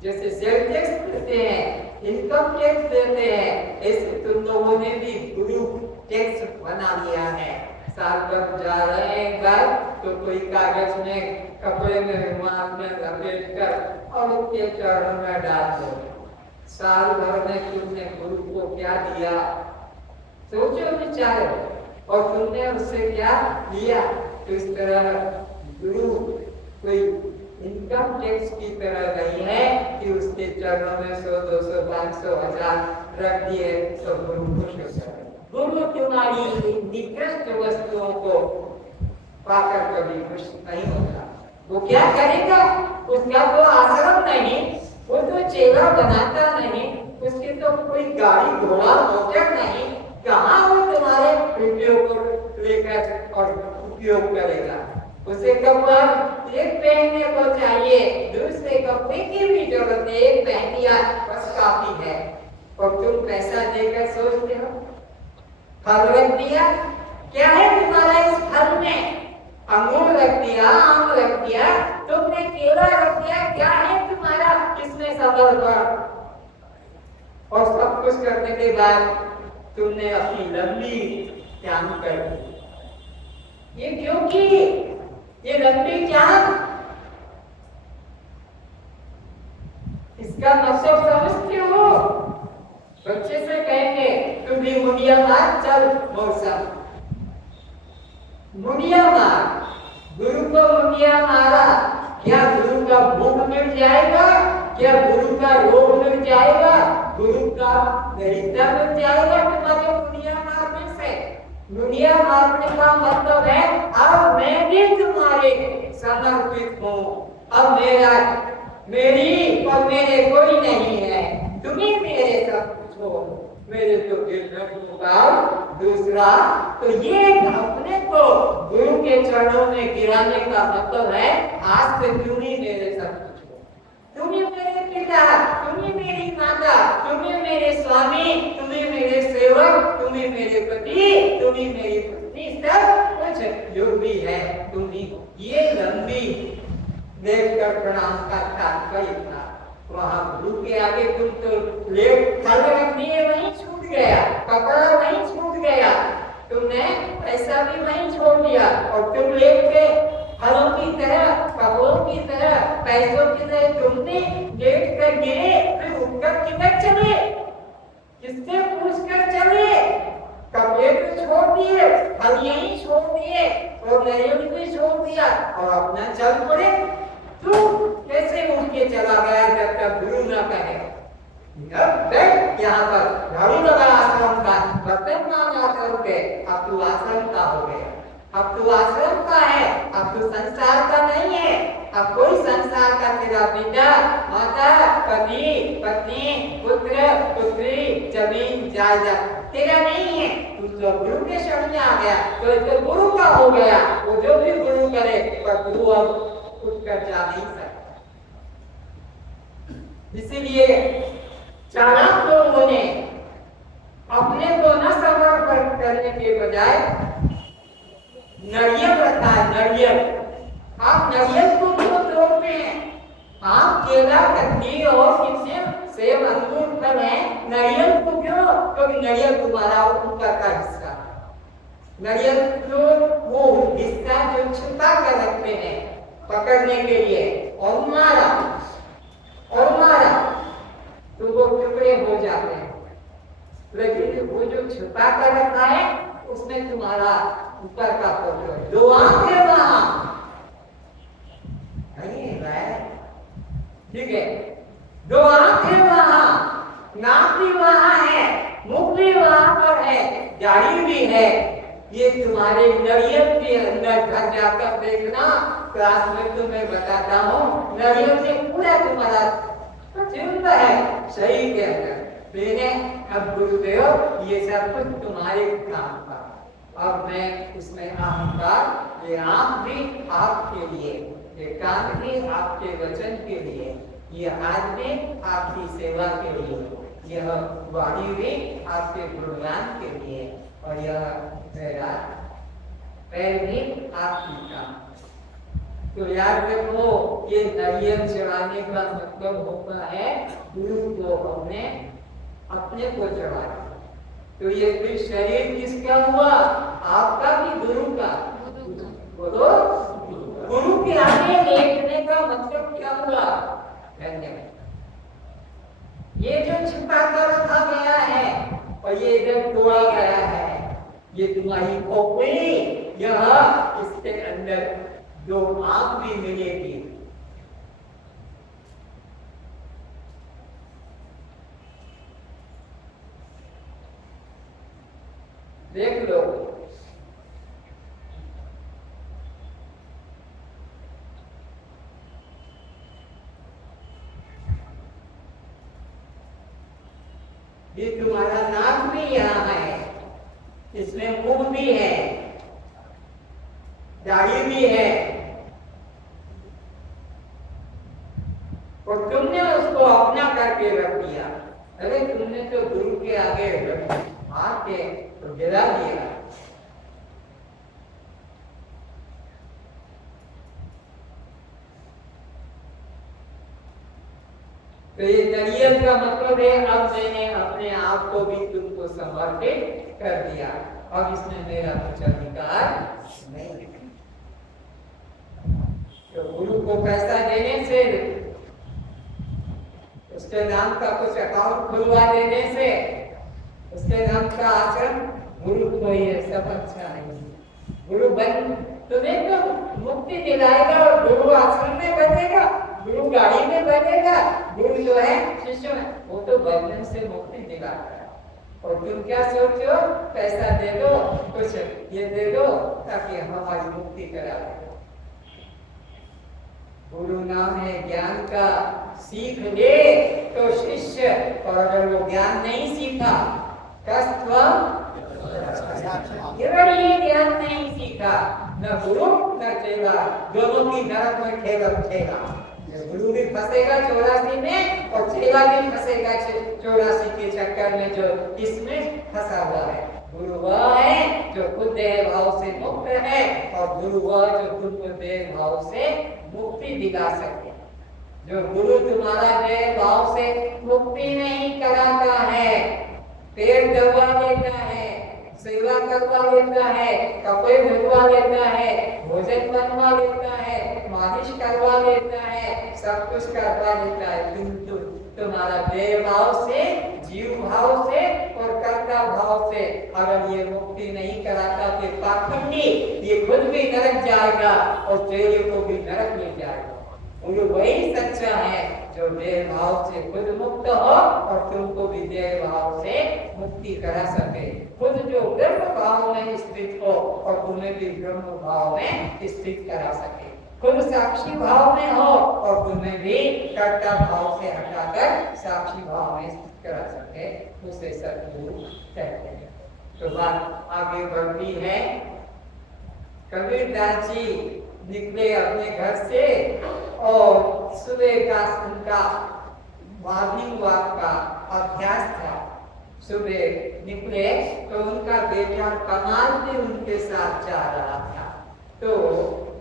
जैसे सेल टैक्स देते हैं, इनकम टैक्स देते हैं, ऐसे तुम लोगों ने भी गुरु टैक्स बना लिया है। साल भर जा रहे हैं घर, तो कोई कागज में, कपड़े में, रुमाल में लपेट कर और उसके चरणों में डाल दो। साल भर में तुमने गुरु को क्या दिया? सोचो, विचारो, और तुमने उससे क्या लिया? तो इस तरह गुरु कोई इनकम टैक्स की तरह नहीं है कि उसके चरणों में 100, 200, 500, 1000 रख दिए तो गुरु खुश हो जाए। गुरु तुम्हारी निकृष्ट वस्तुओं को पाकर कभी खुश नहीं होता। वो क्या करेगा? उसका तो आश्रम नहीं, वो तो चेला बनाता नहीं, उसकी तो कोई गाड़ी घोड़ा मोटर नहीं, कहाँ वो तुम्हारे उपयोग को लेकर और उपयोग करेगा। उसे कपड़ा एक पहनने को चाहिए, दूसरे कपड़े की भी जरूरत नहीं, एक पहन लिया बस काफी है। और तुम पैसा देकर सोचते हो फल रख दिया, क्या है तुम्हारा इस फल में? अंगूर रख दिया, आम रख दिया, तुमने केला रख दिया, क्या है तुम्हारा इसमें सफलता? और सब कुछ करने के बाद तुमने अपनी लंबी जान कर दी। ये क्यों की? ये लंबी जान, इसका मतलब समझते हो? बच्चे से कहेंगे तुम भी मुड़िया मार, चल मौसम मुड़िया मार, गुरु को मुड़िया मारा, क्या गुरु का भूख मिट जाएगा? क्या गुरु का रोग मिट जाएगा? गुरु का दरिद्र मिट जाएगा तुम्हारे मुड़िया मारने से? मुड़िया मारने का मतलब है अब मैं भी तुम्हारे समर्पित हूँ, अब मेरी और मेरे कोई नहीं है, तुम्हें मेरे सब कुछ हो, मेरे तो दूसरा। तो ये अपने को गुरु के चरणों में गिराने का मतलब है आज से तुम ही मेरे सब कुछ हो, तुम ही मेरे पिता, तुम ही मेरी माता, तुम ही मेरे स्वामी, तुम ही मेरे सेवक, तुम ही मेरे पति, तुम ही मेरी पत्नी, सब कुछ जो भी है तुम ही हो। ये लंबी देखकर प्रणाम का तात्पर्य था। वहां गुरु के आगे तुम तो ले फल रख दिए, वहीं छूट गया, कपड़ा वहीं छूट गया, तुमने पैसा भी वहीं छोड़ दिया और तुम लेके फलों की तरह, कपड़ों की तरह, पैसों की तरह तुमने लेट कर गिरे, फिर उठकर किधर चले? किससे पूछकर चले? कपड़े तो छोड़ दिए, फल यहीं छोड़ दिए और नारियल भी छोड़ दिया और अपना चल पड़े। तू कैसे उठ के चला गया जब तक गुरु न कहे? यहाँ पर झाड़ू लगा आश्रम का, बर्तन मान आश्रम के, अब तू आश्रम का हो गया, अब तू आश्रम का है, अब तू संसार का नहीं है। अब कोई संसार का तेरा पिता, माता, पति, पत्नी, पुत्र, पुत्री, जमीन, जायदाद तेरा नहीं है, तू तो गुरु के शरण में आ गया, तो गुरु का हो गया। वो जो भी गुरु करे, पर गुरु अब उठकर जा नहीं सकता। इसीलिए चाणक्य लोगों ने अपने को न समर्पण करने के बजाय नारियल रखा है, नारियल। आप नारियल को क्यों तोड़ते हैं? आप केला, कटनी और किसी सेब, अंगूर फल है, नारियल को क्यों? क्योंकि नारियल तुम्हारा ऊपर का हिस्सा, नारियल जो वो हिस्सा जो छुपा कर रखते हैं पकड़ने के लिए, और मारा तो वो टुकड़े हो जाते हैं, लेकिन वो जो छुपा कर रखा है उसमें तुम्हारा ऊपर का फोटो है, दो आंखें वहां ठीक है, दो आंखें वहां, नाक भी वहां है, मुख भी वहां पर है, दाढ़ी भी है। ये तुम्हारे नारियल के अंदर घर जाकर देखना, क्लास में तुम्हें बताता हूँ, नारियल से पूरा तुम्हारा चिंता है शरीर के अंदर। मैंने अब गुरुदेव ये सब कुछ तुम्हारे काम का, अब मैं उसमें अहंकार, ये आंख भी आपके लिए, ये कान भी आपके वचन के लिए, ये हाथ भी आपकी सेवा के लिए, यह वाणी भी आपके गुणगान के लिए, और यह मेरा पैर भी आपकी काम। तो याद रखो, ये नारियल चढ़ाने का मतलब होता है गुरु को हमने अपने को चढ़ाया। तो ये फिर शरीर किसका हुआ? आपका कि गुरु का? बोलो, गुरु के आगे लेटने का मतलब क्या हुआ? धन्यवाद। ये जो छिपा कर रखा गया है और ये जब तोड़ा गया है, ये तुम्हारी खोपड़ी, यह इसके अंदर दो आंख भी मिलेगी। देख लो, ये तुम्हारा नाक भी यहाँ है, इसमें मुंह भी है, दाढ़ी भी है, और तुमने उसको अपना करके रख दिया। अरे तुमने तो गुरु के आगे हाथ के तो गिरा दिया। तो ये नरियल का मतलब है अब मैंने अपने आप को भी तुमको समर्पित कर दिया, अब इसमें मेरा कुछ अधिकार नहीं है। तो गुरु को पैसा देने से, उसके नाम का कुछ अकाउंट खुलवा देने से, उसके नाम का आश्रम गुरु को ही है, सब अच्छा नहीं। गुरु बन तुम्हें तो मुक्ति दिलाएगा और गुरु आश्रम में बनेगा, गुरु गाड़ी में बनेगा, गुरु जो है शिष्य में वो तो बंधन से मुक्ति दिलाता है। और तुम क्या सोचो, पैसा दे दो, कुछ ये दे दो ताकि हमारी मुक्ति करा दे। गुरु नाम है ज्ञान का, सीख ले तो शिष्य, और अगर वो ज्ञान नहीं सीखा कष्ट, ये ज्ञान नहीं सीखा, न गुरु न चेला, दोनों की नरक में ठेला उठेगा। गुरु भी फंसेगा 84 में और चेला भी फंसेगा 84 के चक्कर में, जो इसमें फंसा हुआ है। गुरु वह है जो खुद देह भाव से मुक्त है, और गुरु वह जो तुमको देह भाव से मुक्ति दिला सके। जो गुरु तुम्हारा देह भाव से मुक्ति नहीं कराता है, पेट दबा लेता है, सेवा करवा लेता है, कपड़े धुलवा लेता है, भोजन बनवा लेता है, मालिश करवा लेता है, सब कुछ करवा लेता है, किंतु तुम्हारा देह भाव से, जीव भाव से और कर्ता भाव से अगर ये मुक्ति नहीं कराता तो पाखंडी ये खुद भी नरक जाएगा और चेले को भी नरक में जाएगा। वही सच्चा है जो देह भाव से खुद मुक्त हो और तुमको भी देह भाव से मुक्ति करा सके। खुद जो ब्रह्म भाव में स्थित हो और तुम्हें भी ब्रह्म भाव में स्थित करा सके। खुद साक्षी भाव में हो और तुम्हें भी कर्ता भाव से हटाकर साक्षी भाव में स्थित करा सके, उसे सद्गुरु कहते हैं। तो बात आगे बढ़ती है। कबीरदास जी निकले अपने घर से और सुबह का उनका मॉर्निंग वॉक का अभ्यास था। सुबह निकले तो उनका बेटा कमाल भी उनके साथ जा रहा था। तो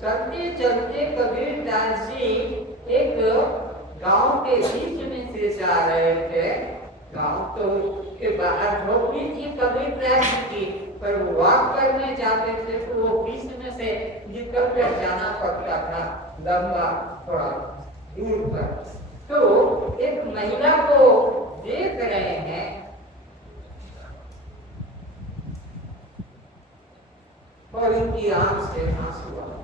चलते चलते कबीरदास जी एक गांव के बीच में से जा रहे थे। गांव तो के बाहर झोपड़ी थी कबीरदास की, पर वो वॉक करने जाते थे तो वो बीच में से निकल कर जाना पड़ता था, लंबा थोड़ा दूर पर। तो एक महिला को देख रहे हैं, और उनकी आंख से आंसू आ रहे।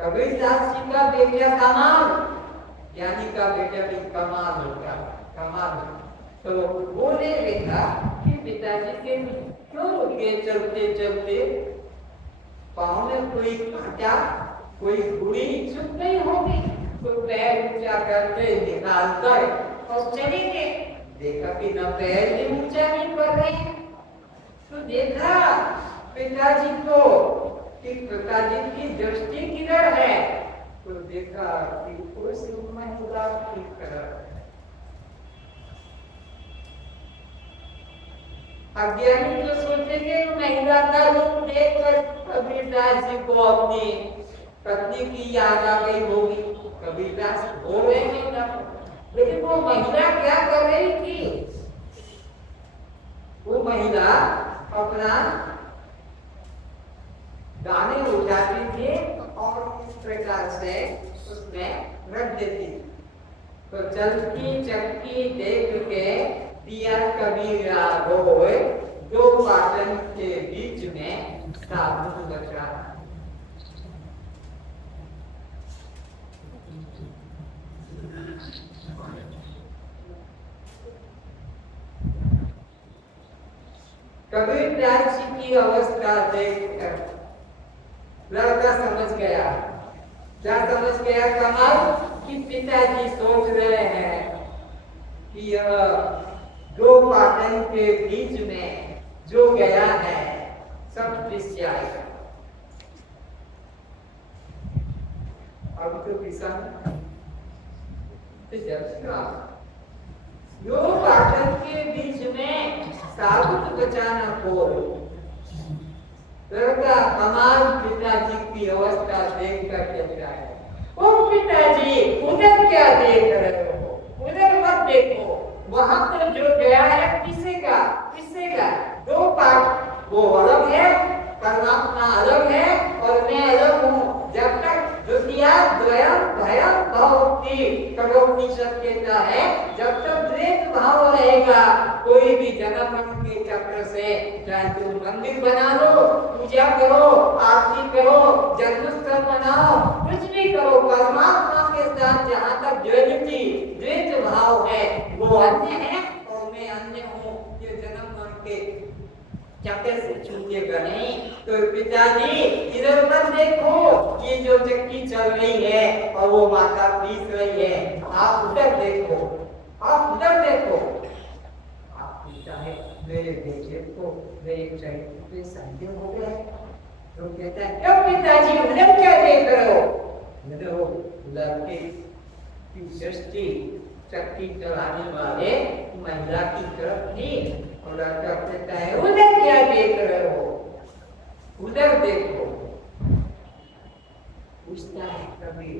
कबीरदास जी का बेटा कमाल, ज्ञानी का बेटा भी कमाल होगा, कमाल। तो वो ने देखा कि पिताजी के क्यों रुके चलते चलते, पाँव में कोई कांटा, कोई गुड़ी चुप नहीं होगी, तो पैर ऊंचा करके निकाल कर और चलेंगे। देखा कि न पैर भी ऊंचा नहीं कर रहे, तो देखा पिताजी को कि पिताजी की दृष्टि किधर है, तो देखा कि उस महिला की तरफ। अज्ञानी तो सोचेंगे महिला का रूप देखकर कबीरदास जी को अपनी पत्नी की याद आ गई होगी, कबीरदास हो रहे हैं ना। लेकिन वो महिला क्या कर रही थी? वो महिला अपना दाने उठाती थी और इस प्रकार से उसमें रख देती। तो चलती चक्की देख के दिया कबीरा रोए, दो पाटन के बीच में साधु बचा। कबीरदास जी की अवस्था देखकर लड़का समझ गया। क्या समझ गया? कमाल कि पिताजी सोच रहे हैं कि यह दो पाटन के बीच में जो गया है सब दृश्य आएगा। अब तो किसान दो पाटन के बीच में साबुत बचाना खोल। लड़का कमाल पिताजी की अवस्था देख कर कहता है, ओ पिताजी उधर क्या देख रहे हो, उधर मत देखो, वहां पर जो गया है किसेगा दो पाठ वो अलग है, परमात्मा अलग है और मैं अलग हूँ। जब तक द्वितीया द्वयम भयम भवति कठोपनिषद कहता है, जब तक द्वैत भाव रहेगा कोई भी जन्म के चक्र से चाहे तुम मंदिर बना लो, पूजा करो, आरती करो, जन्मोत्सव मनाओ, कुछ भी करो, परमात्मा के साथ जहाँ तक द्वैती द्वैत भाव है वो अन्य है और मैं अन्य हूँ, ये जन्म के चक्कर से छूटेगा नहीं। तो पिताजी इधर मत देखो, ये जो चक्की चल रही है और वो माता पीस रही है, आप उधर देखो, आप उधर देखो। आप पूछता है मेरे बेटे को मेरे चरित्र पे संदेह हो गया, तो कहता है क्यों पिताजी उधर क्या देख रहे हो? देखो लड़के की सृष्टि चक्की चलाने वाले महिला की तरफ थी और लड़का कहता है उधर क्या देख रहे हो, उधर देखो। पूछता है कभी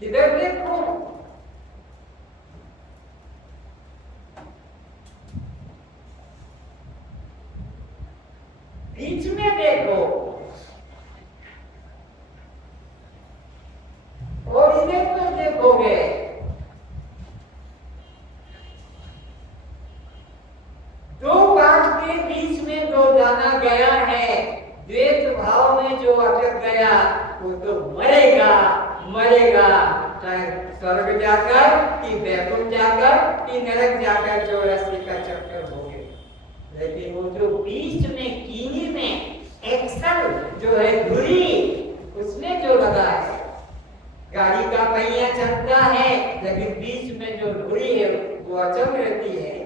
किधर देखो? बीच में देखो और इधर तो देखोगे। दो पाठ के बीच में जो जाना गया है, द्वैत भाव में जो अटक गया वो तो मरेगा मरेगा, चाहे स्वर्ग जाकर कि वैकुंठ जाकर कि नरक जाकर 84 का चक्कर हो गए। लेकिन वो जो बीच में कीनी में एक्सल जो है धुरी, उसमें जो लगा है, गाड़ी का पहिया चलता है लेकिन बीच में जो धुरी है वो अचल रहती है।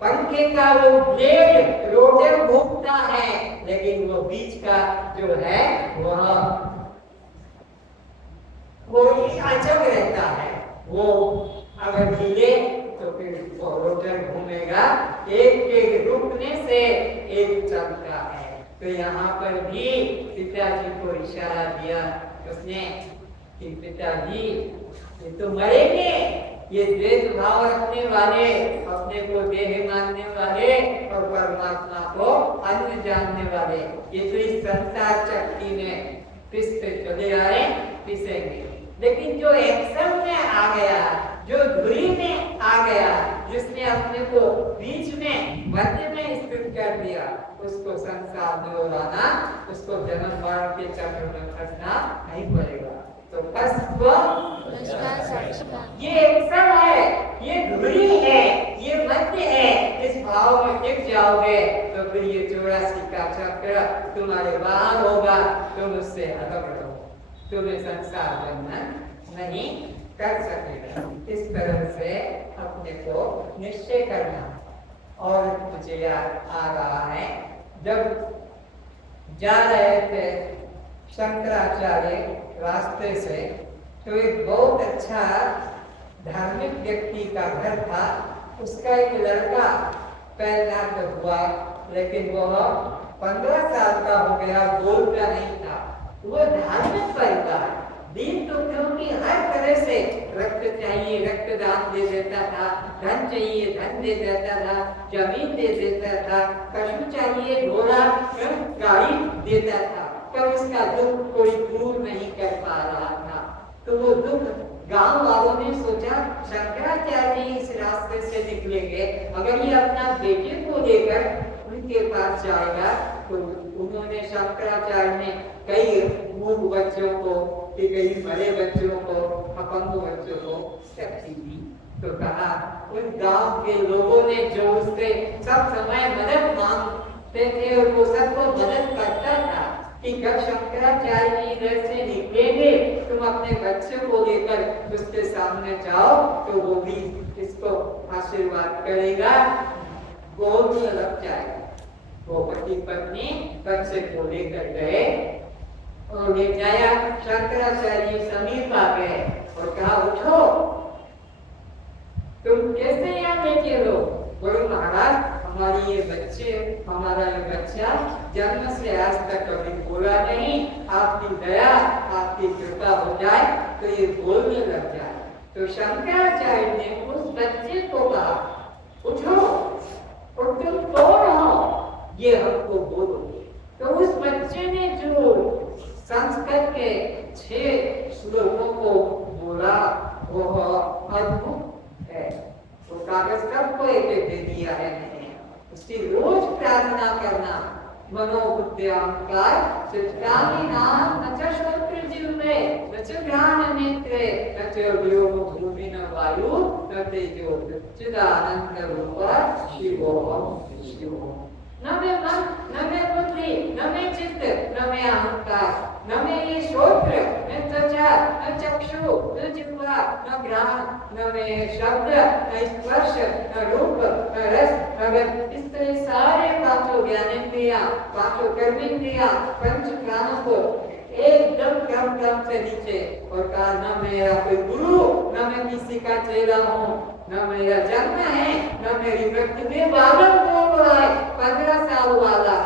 पंखे का वो ब्लेड रोटर घूमता है लेकिन वो बीच का जो है वह वो अचल रहता है। वो अगर हिले तो फिर वो रोटर घूमेगा, एक के रुकने से एक चलता है। तो यहाँ पर भी पिताजी को इशारा दिया उसने कि पिताजी ये तो मरेंगे, ये द्वैत भाव रखने वाले, अपने को देह मानने वाले और परमात्मा को अन्य जानने वाले, ये तो इस संसार चक्की में पिसते चले आए, पिसेंगे। लेकिन जो एक्शन में आ गया, जो धुरी में आ गया, जिसने अपने को बीच में मध्य में स्थित कर दिया, उसको संसार में उड़ाना, उसको जन्म मरण के चक्र में फंसना नहीं पड़ेगा। तो ये एक्शन है, ये धुरी है, ये मध्य है, इस भाव में टिक जाओगे तो फिर ये 84 का चक्र तुम्हारे बाहर होगा, तुम उससे अलग रहो, तुम्हें संसार बंधन नहीं कर सकेगा। इस तरह से अपने को निश्चय करना। और मुझे याद आ रहा है जब जा रहे थे शंकराचार्य रास्ते से, तो एक बहुत अच्छा धार्मिक व्यक्ति का घर था, उसका एक लड़का पैदा तो हुआ लेकिन वह 15 साल का हो गया, बोलता नहीं था। वो धार्मिक परिवार, दीन दुखियों की हर तरह से रक्त चाहिए रक्तदान दे देता था, धन चाहिए धन दे देता था, जमीन दे देता था, पशु चाहिए घोड़ा गाड़ी देता था, पर उसका दुख कोई दूर नहीं कर पा रहा था। तो वो दुख गांव वालों ने सोचा शंकराचार्य इस रास्ते से निकलेंगे, अगर ये अपना बेटे को लेकर उनके पास जाएगा तो उन्होंने शंकराचार्य ने कई मूक बच्चों को, कई बड़े बच्चों को, अपंग बच्चों को शक्ति दी। तो कहा उन गांव के लोगों ने जो उससे सब समय मदद मांगते थे और वो सबको मदद करता था कि जब शंकराचार्य जी इधर से निकलेंगे तुम अपने बच्चे को लेकर उसके सामने जाओ तो वो भी इसको आशीर्वाद करेगा, गोद में लग जाएगा। वो पति पत्नी बच्चे को लेकर गए और ले जाया। शंकराचार्य समीप आ गए और कहा, उठो, तुम कैसे यहाँ बैठे हो? बोलो महाराज, हमारा ये बच्चा जन्म से आज तक कभी बोला नहीं, आपकी दया, आपकी कृपा हो जाए तो ये बोलने लग जाए। तो शंकराचार्य ने उस बच्चे को कहा, उठो और तुम कौन हो ये हमको बोलो। तो उस बच्चे ने जो संस्कृत के 6 श्लोकों को बोला वो अद्भुत है। तो कागज सबको एक दे दिया है मैंने। उसकी रोज प्रार्थना करना, मनोबुद्ध्याहंकार चित्तानि नाम न च श्रोत्र जिह्वे न च घ्राण नेत्रे न च व्योम भूमि न वायु न तेजो चिदानंद रूप शिवोहम शिवोहम। न में मन, न में बुद्धि, न में चित्त, न में अहंकार, न में ये श्रोत्र, न त्वचा, न चक्षु, न जिह्वा, न घ्राण, न में शब्द, न स्पर्श, न रूप, न रस, न गंध। इस तरह सारे 5 ज्ञानेंद्रियां, 5 कर्मेंद्रियां, पंच प्राणों को एकदम क्रम से नीचे। और कहा, न मेरा कोई गुरु, न मैं किसी का चेला हूँ, न मेरा जन्म है, न मेरी मृत्यु में बालक हो रहा है 15 साल वाला।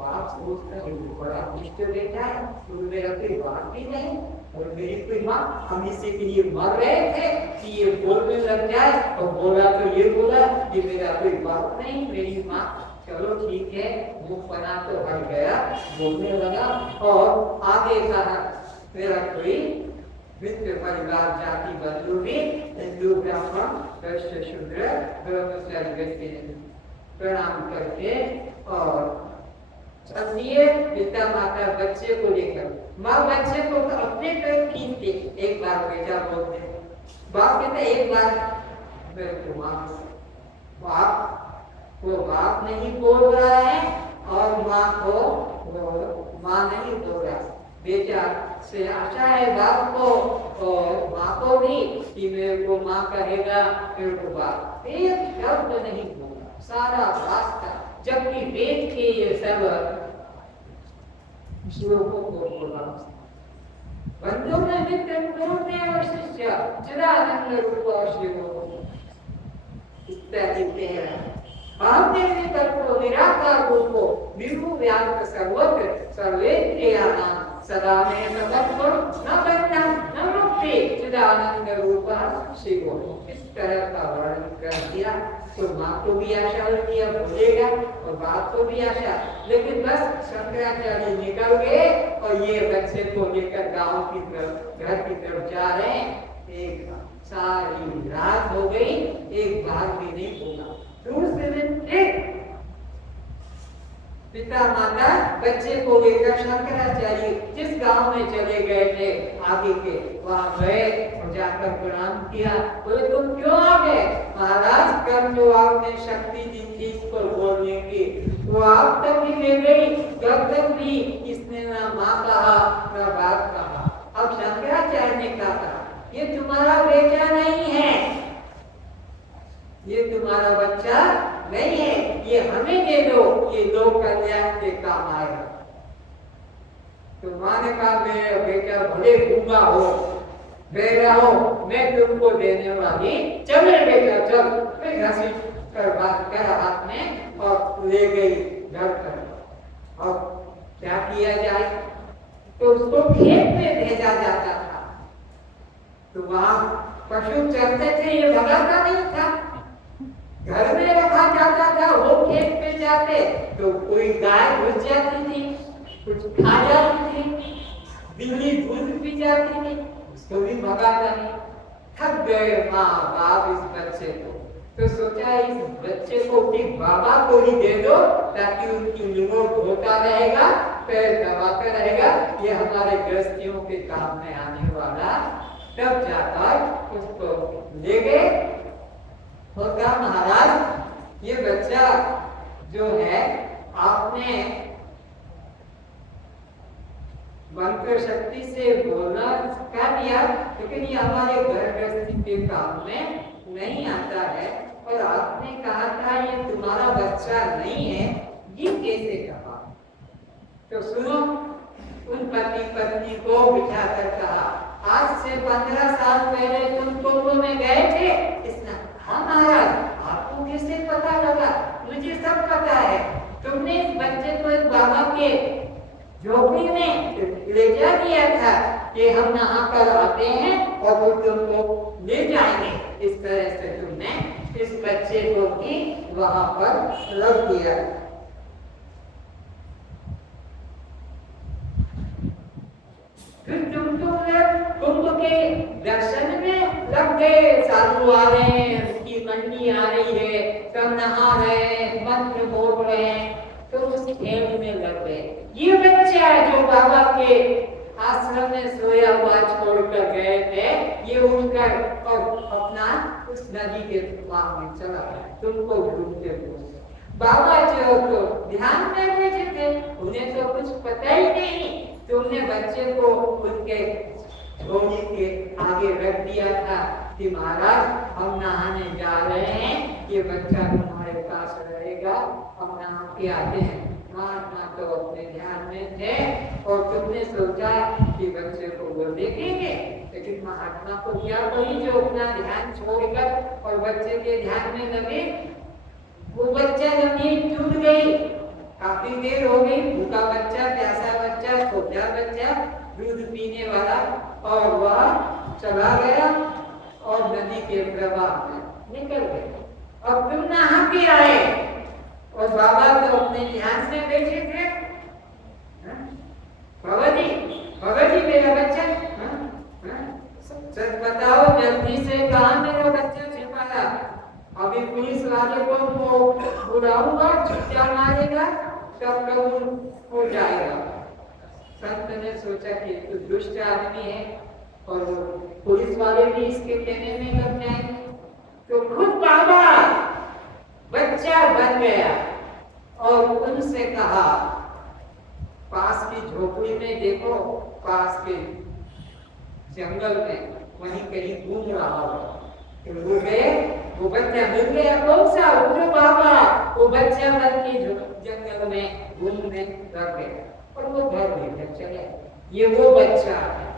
बाप सोचता है बड़ा दुष्ट बेटा है, तो मेरा कोई बाप भी नहीं और मेरी कोई माँ, हम इसी के लिए मर रहे थे कि ये बोलने लग जाए। और बोला तो ये बोला कि मेरा कोई बाप नहीं, मेरी माँ। चलो ठीक है, मुख बना तो हट गया, बोलने लगा। और आगे कहा, मेरा कोई मित्र परिवार जाति बंधु भी हिंदू ब्राह्मण वैश्य शूद्र ब्रह्मचारी प्रणाम करके और समझिए पिता माता बच्चे को लेकर, माँ बच्चे को अपने तरफ खींचते, एक बार बेटा बोलते, बाप कहते एक बार मेरे को बाप वो बाप नहीं बोल रहा है और माँ को माँ नहीं बोल रहा। बेटा से आशा है बाप को और माँ को भी कि मेरे को माँ कहेगा, मेरे को बाप। एक शब्द नहीं बोला सारा रास्ता, जबकि वेद के ये सब श्लोकों को बोला। बंधु में मित्र पूर्ण शिष्य चिदानंद रूप शिव इत्यादि भावने में तत्व निराकार रूपो विभु व्याप्त सर्वत्र सर्वेन्द्रियाणां सदा में तत्पर न बंधन न मुक्ति चिदानंद रूप शिवो। इस तरह का वर्णन कर दिया। तो माँ को भी आशा होती है बोलेगा और बाप को भी आशा, लेकिन बस शंकराचार्य निकल गए और ये बच्चे को लेकर गांव की तरफ घर की तरफ जा रहे हैं। एक सारी रात हो गई, एक बार भी नहीं बोला। दूसरे दिन एक पिता माता बच्चे को लेकर शंकराचार्य जिस गांव में चले गए थे आगे के, वहां गए और जाकर प्रणाम किया। बोले तुम क्यों आ गए? महाराज कल जो आपने शक्ति दी थी इसको बोलने की, वो आप तक ही ले गई, जब तक भी इसने ना माँ कहा ना बाप कहा। अब शंकराचार्य ने कहा ये तुम्हारा बेटा नहीं है, ये तुम्हारा बच्चा नहीं है, ये हमें दे दो, ये लोक कल्याण के काम आएगा। तो माँ ने कहा मेरा बेटा भले गूंगा हो, बेरा हो, मैं तुमको देने वाली, चले बेटा चल। फिर घसीट कर बात कर हाथ में और ले गई घर पर। और क्या किया जाए, तो उसको खेत में भेजा जाता था। तो वहां पशु चलते थे, ये भगाता नहीं था, घर में रखा जाता था। वो खेत पे जाते तो कोई गाय घुस जाती थी, कुछ खा जाती थी, बिल्ली दूध पी जाती थी, उसको भी भगाता नहीं। थक गए माँ बाप इस बच्चे को, तो सोचा इस बच्चे को ठीक बाबा को ही दे दो ताकि उनकी लिंगों होता रहेगा, पैर दबाता रहेगा, ये हमारे गृहस्थियों के काम में आने वाला। तब जाकर उसको ले गए। होता महाराज ये बच्चा जो है आपने मंत्र शक्ति से बोलना कर दिया, लेकिन ये हमारे घर गृहस्थी के काम में नहीं तो सुनो, उन पति पत्नी को बिठा कर कहा, आज से 15 साल पहले तुम कुंभ में गए थे। इसने, हाँ महाराज, आपको कैसे पता लगा? मुझे सब पता है। तुमने इस बच्चे को इस बाबा के झोपड़ी में ले जा दिया था कि हम नहा कर आते हैं और वो तुमको ले जाएंगे। इस तरह से तुमने इस बच्चे को भी वहां पर रख दिया। फिर तुम कुंभ के दर्शन में लग गए। साधु आ रहे हैं, उसकी मंडी आ रही है, सब नहा रहे हैं, मंत्र बोल रहे हैं, तो उस खेल में लग गए। ये बच्चा जो बाबा के आश्रम में सोया हुआ छोड़कर गए थे, ये उठकर और अपना उस नदी के पार में चला गया। तुमको ढूंढते हुए बाबा जो तो ध्यान में बैठे थे, उन्हें तो कुछ पता ही नहीं। तुमने बच्चे को उनके झोली के आगे रख दिया था कि महाराज, हम नहाने जा रहे हैं, ये बच्चा तुम्हारे पास रहेगा, हम नहा के आते हैं। महात्मा तो अपने ध्यान में थे और तुमने सोचा कि बच्चे को वो देखेंगे, लेकिन महात्मा को क्या कोई जो अपना ध्यान छोड़कर और बच्चे के ध्यान में लगे। वो बच्चा जमीन टूट गई, काफी देर हो गई, भूखा बच्चा, प्यासा बच्चा, छोटा बच्चा, दूध पीने वाला, और वह चला गया और नदी के प्रवाह में निकल गया। अब तुम नहा के आए और बाबा तो अपने ध्यान से बैठे थे। बाबा जी मेरा बच्चा, सच बताओ, जल्दी से कहाँ मेरा बच्चा छिपाया? अभी पुलिस वाले को बुलाऊंगा, छुट्टियां मारेगा, तब कबूल हो जाएगा। संत ने सोचा कि तो दुष्ट आदमी है और पुलिस वाले भी इसके कहने में लग जाएंगे, तो खुद बाबा बच्चा बन गया और उनसे कहा, पास की झोपड़ी में देखो, पास के जंगल में वहीं कहीं घूम रहा हो। तो वो गए, वो बच्चा मिल गया। कौन सा? वो बाबा, वो बच्चा बन के जंगल में घूमने लग गया और वो घर लेकर चले। ये वो बच्चा है,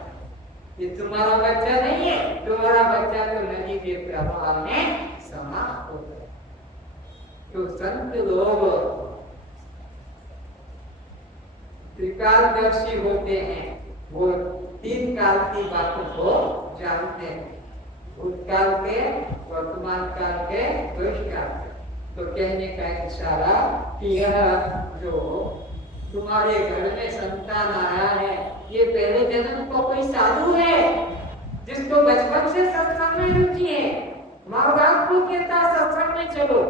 ये तुम्हारा बच्चा नहीं है। तुम्हारा बच्चा तो नदी के प्रवाह में समाप्त हो गया। तो संत लोग त्रिकालदर्शी होते हैं, वो 3 काल की बातों को जानते हैं, भूतकाल के, वर्तमान काल के, भविष्य काल के। तो कहने का इशारा कि यह जो तुम्हारे घर में संतान आया है, ये पहले जन्म को कोई साधु है जिसको बचपन से सत्संग में रुचि है। माँ बाप को कहता सत्संग में चलो,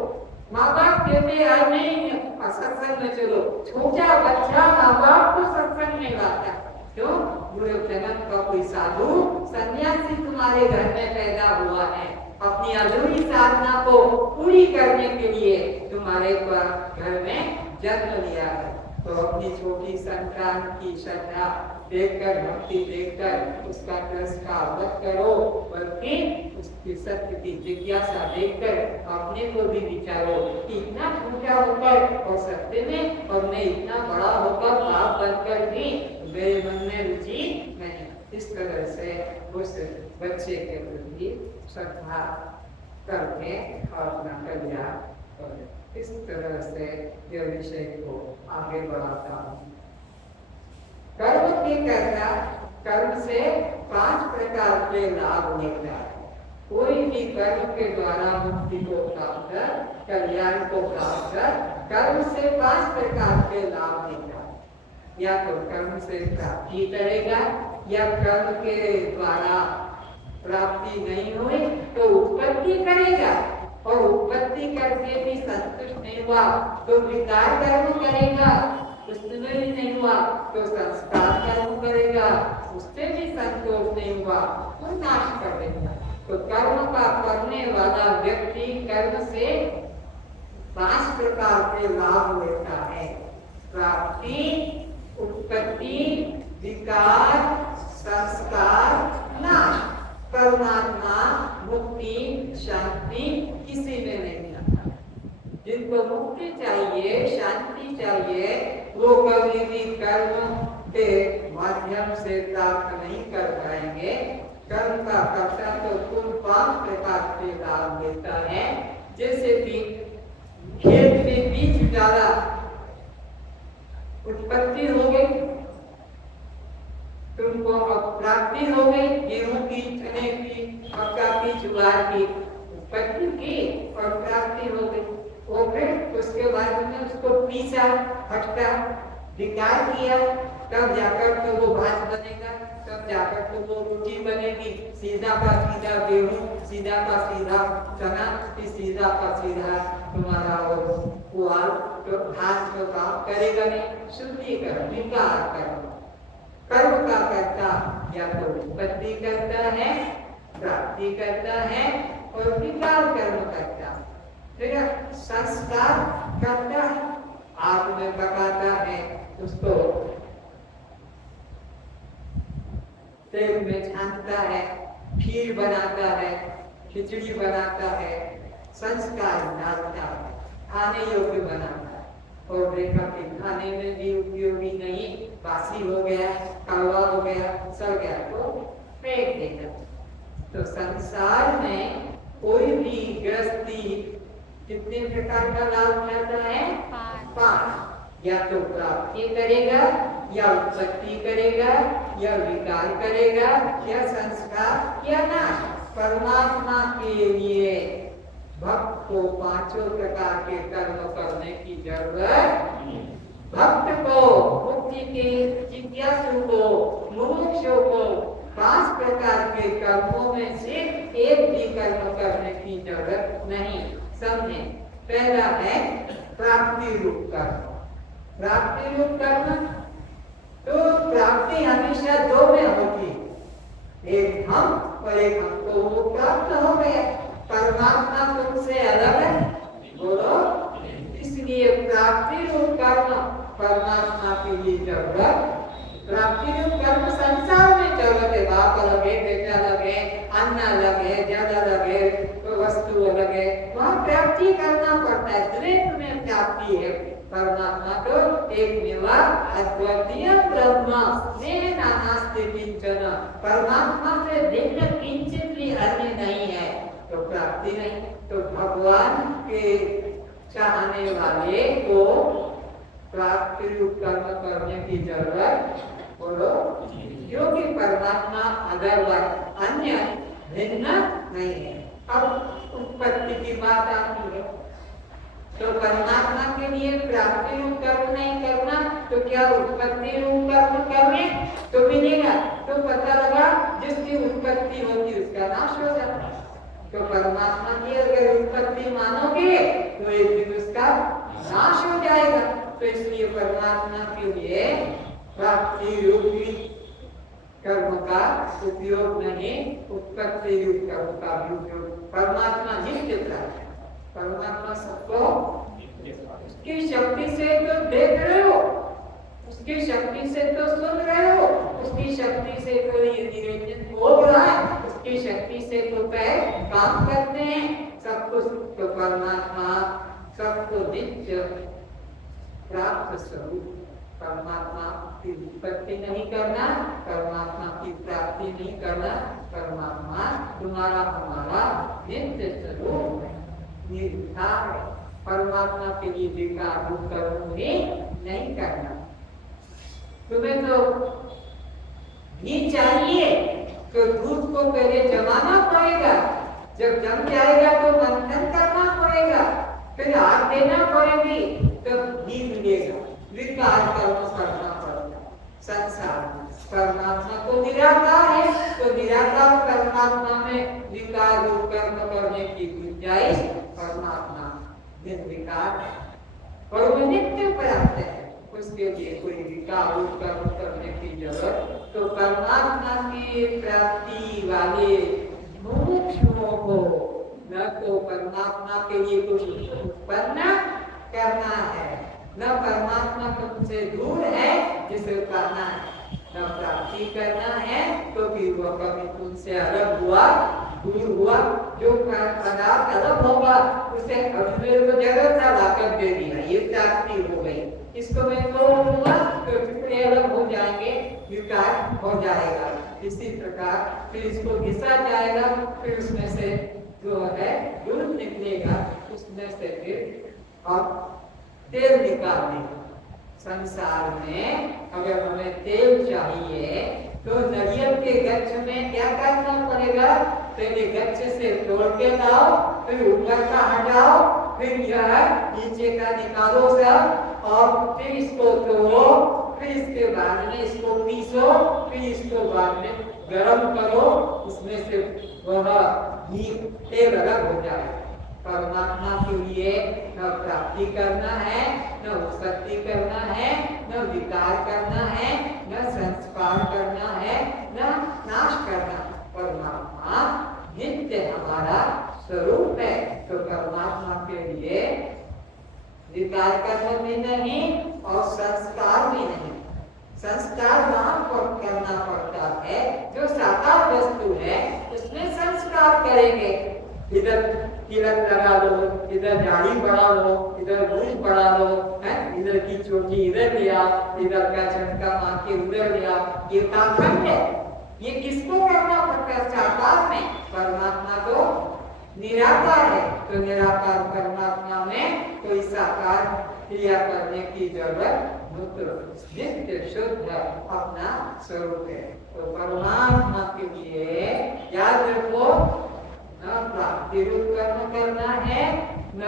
माँ बाप कहते आज नहीं सत्संग में चलो। छोटा बच्चा माँ बाप को सत्संग में लाता, क्यों? पूरे जन्म का कोई साधु सन्यासी तुम्हारे घर में पैदा हुआ है, अपनी अधूरी साधना को पूरी करने के लिए तुम्हारे घर में जन्म लिया है। तो अपनी छोटी संतान की श्रद्धा देखकर, भक्ति देखकर उसका तिरस्कार मत करो, बल्कि उसकी सत्य की जिज्ञासा देखकर अपने को भी विचारो कि इतना छोटा होकर और सत्य में, और मैं इतना बड़ा होकर पाप बनकर भी मेरे मन में रुचि नहीं। इस तरह से उस बच्चे के प्रति श्रद्धा करके और अपना कल्याण करें। इस तरह से यह विषय को आगे बढ़ाता हूँ। कर्म की करना, कर्म से 5 प्रकार के लाभ लेता है। कोई भी कर्म के द्वारा मुक्ति को प्राप्त कर, कल्याण को प्राप्त कर, कर्म से 5 प्रकार के लाभ लेता है। या तो कर्म से प्राप्ति करेगा, या कर्म के द्वारा प्राप्ति नहीं हुई तो उत्पत्ति करेगा, और उत्पत्ति करके भी संतुष्ट नहीं हुआ तो विकार कर्म करेगा, उसमें भी नहीं हुआ तो संस्कार कर्म करेगा, उससे भी संतोष नहीं हुआ तो नाश कर देगा। तो कर्म का करने वाला व्यक्ति कर्म से 5 प्रकार के लाभ लेता है। प्राप्ति, उत्पत्ति, विकार, संस्कार, नाश। परमात्मा मुक्ति, शांति किसी में नहीं आता। जिनको मुक्ति चाहिए, शांति चाहिए वो कभी भी कर्म के माध्यम से प्राप्त नहीं कर पाएंगे। कर्म का कर्ता तो कुल 5 प्रकार के लाभ देता है। जैसे कि खेत में बीज डाला, उत्पत्ति हो गई, तुमको प्राप्ति हो गई, गेहूं की, चने की, मक्का की, ज्वार की उत्पत्ति की और प्राप्ति हो गई। और फिर उसके बाद में उसको पीसा, फटका, विकार किया, तब जाकर तो वो भात बनेगा, तब जाकर तो वो रोटी बनेगी। सीधा का सीधा गेहूं, सीधा का सीधा चना, सीधा का सीधा तुम्हारा पुआल, तो भात तो काम करेगा नहीं। शुद्धिकरण, विकार कर्म। कर्म का कर्ता या तो उत्पत्ति करता है, प्राप्ति करता है और विकार कर्म करता है। ठीक है, संस्कार करता है, आग में पकाता है, उसको तेल में छानता है, खीर बनाता है, खिचड़ी बनाता है, संस्कार डालता है, खाने योग्य बनाता है। और देखा कि खाने में भी उपयोगी नहीं, बासी हो गया, कड़वा हो गया, सड़ गया तो फेंक देगा। तो संसार में कोई भी गृहस्थी कितने प्रकार का लाभ उठाता है? 5। या तो प्राप्ति करेगा, या उत्पत्ति करेगा, या विकार करेगा, या संस्कार, या नाश। परमात्मा के लिए भक्त को 5 प्रकार के कर्म करने की जरूरत। भक्त को, मुक्ति के जिज्ञासु को, मुमुक्षु को 5 प्रकार के कर्मों में से एक भी कर्म करने की जरूरत नहीं। समझे? पहला है प्राप्ति रूप कर्म। प्राप्ति रूप कर्म, तो प्राप्ति हमेशा 2 में होती है, एक हम और एक हमको, वो प्राप्त हो गया। परमात्मा तुमसे अलग है, बोलो। इसलिए प्राप्ति रूप कर्म परमात्मा के लिए जरूरत। प्राप्ति रूप कर्म संसार में जरूरत है, बाप अलग है, बेटा अलग है, अन्न अलग है, जल अलग है, वस्तु अलग है, वहाँ प्राप्ति करना पड़ता है। द्वैत में प्राप्ति है। परमात्मा तो एक निवा अद्वितीय ब्रह्म नेह नानास्ति किंचन। परमात्मा से भिन्न किंचित भी अन्य नहीं है, तो प्राप्ति नहीं। तो भगवान के चाहने वाले को प्राप्ति रूप कर्म करने की जरूरत, बोलो, क्योंकि परमात्मा अदरवाइज अन्य भिन्न नहीं है। अब उत्पत्ति की बात आती है, तो परमात्मा के लिए प्राप्ति रूप कर्म नहीं करना, तो क्या उत्पत्ति रूप कर्म करने तो मिलेगा? तो पता लगा जिसकी उत्पत्ति होगी उसका नाश हो जाता है। तो परमात्मा की अगर उत्पत्ति मानोगे तो एक दिन उसका नाश हो जाएगा। तो इसलिए परमात्मा के लिए प्राप्ति रूप कर्म का उपयोग नहीं, उत्पत्ति रूप कर्म का भी उपयोग। परमात्मा नित्य प्राप्त है। परमात्मा सबको उसकी शक्ति से तो देख रहे हो, उसकी शक्ति से तो सुन रहे हो, उसकी शक्ति से तो ये निरंजन बोल रहा है, उसकी शक्ति से तो पैर काम करते हैं, सब कुछ। तो परमात्मा सबको नित्य प्राप्त स्वरूप। परमात्मा की उत्पत्ति नहीं करना, परमात्मा की प्राप्ति नहीं करना, परमात्मा तुम्हारा हमारा नित्य स्वरूप निर्विकार है। परमात्मा के लिए विकार रूप कर्म भी नहीं करना। तुम्हें तो घी चाहिए तो दूध को पहले जमाना पड़ेगा, जब जम जाएगा तो मंथन करना पड़ेगा, फिर आग देना पड़ेगी, तब घी मिलेगा। विकार कर्म करना पड़ेगा। संसार परमात्मा को निराकार है, तो निराकार परमात्मा में विकार रूप कर्म करने की गुंजाइश परमात्मा निर्विकार है और वो नित्य प्राप्त है, उसके लिए कोई विकार रूप कर्म करने की जरूरत। तो परमात्मा की प्राप्ति वाले मुमुक्षुओं को न तो परमात्मा के लिए कुछ उत्पन्न करना है, न परमात्मा तुमसे दूर है जिसे करना है, न प्राप्ति करना है तो फिर वह कभी तुमसे अलग हुआ, दूर हुआ। जो पदार्थ अलग होगा उसे मेरे को जगह ना लाकर दे दिया, ये प्राप्ति हो गई। इसको मैं तोड़ूंगा तो टुकड़े अलग हो जाएंगे, विकार हो जाएगा। इसी प्रकार फिर इसको घिसा जाएगा, फिर उसमें से जो है दूध निकलेगा, उसमें से फिर अब तेल निकालेंगे। संसार में अगर हमें तेल चाहिए तो नारियल के गच्छ में क्या करना पड़ेगा? पहले गच्छ से तोड़ के लाओ, फिर ऊपर का हटाओ, फिर यह नीचे का निकालो सब, और फिर इसको तोड़ो, फिर इसके बाद में इसको पीसो, फिर इसको बाद में गरम करो, उसमें से वह घी तेल अलग हो जाए। परमात्मा के लिए न प्राप्ति करना है, न उत्पत्ति करना है, न विकार करना है, न संस्कार करना है, न नाश करना। परमात्मा नित्य हमारा स्वरूप है, तो परमात्मा के लिए विकार करना भी नहीं और संस्कार भी नहीं। संस्कार वहां पर करना पड़ता है जो साकार वस्तु है, उसमें संस्कार करेंगे। इधर तिलक लगा लो, इधर दाढ़ी बढ़ा लो, इधर मूछ बढ़ा लो, है इधर की चोटी इधर लिया, इधर का झटका मार के उधर लिया, ये पाखंड है। ये किसको करना पड़ता है? साकार में। परमात्मा तो निराकार है, तो निराकार परमात्मा में कोई साकार क्रिया करने की जरूरत नित्य शुद्ध अपना स्वरूप है। तो परमात्मा के लिए याद रखो, न प्राप्ति रूप कर्म करना है, न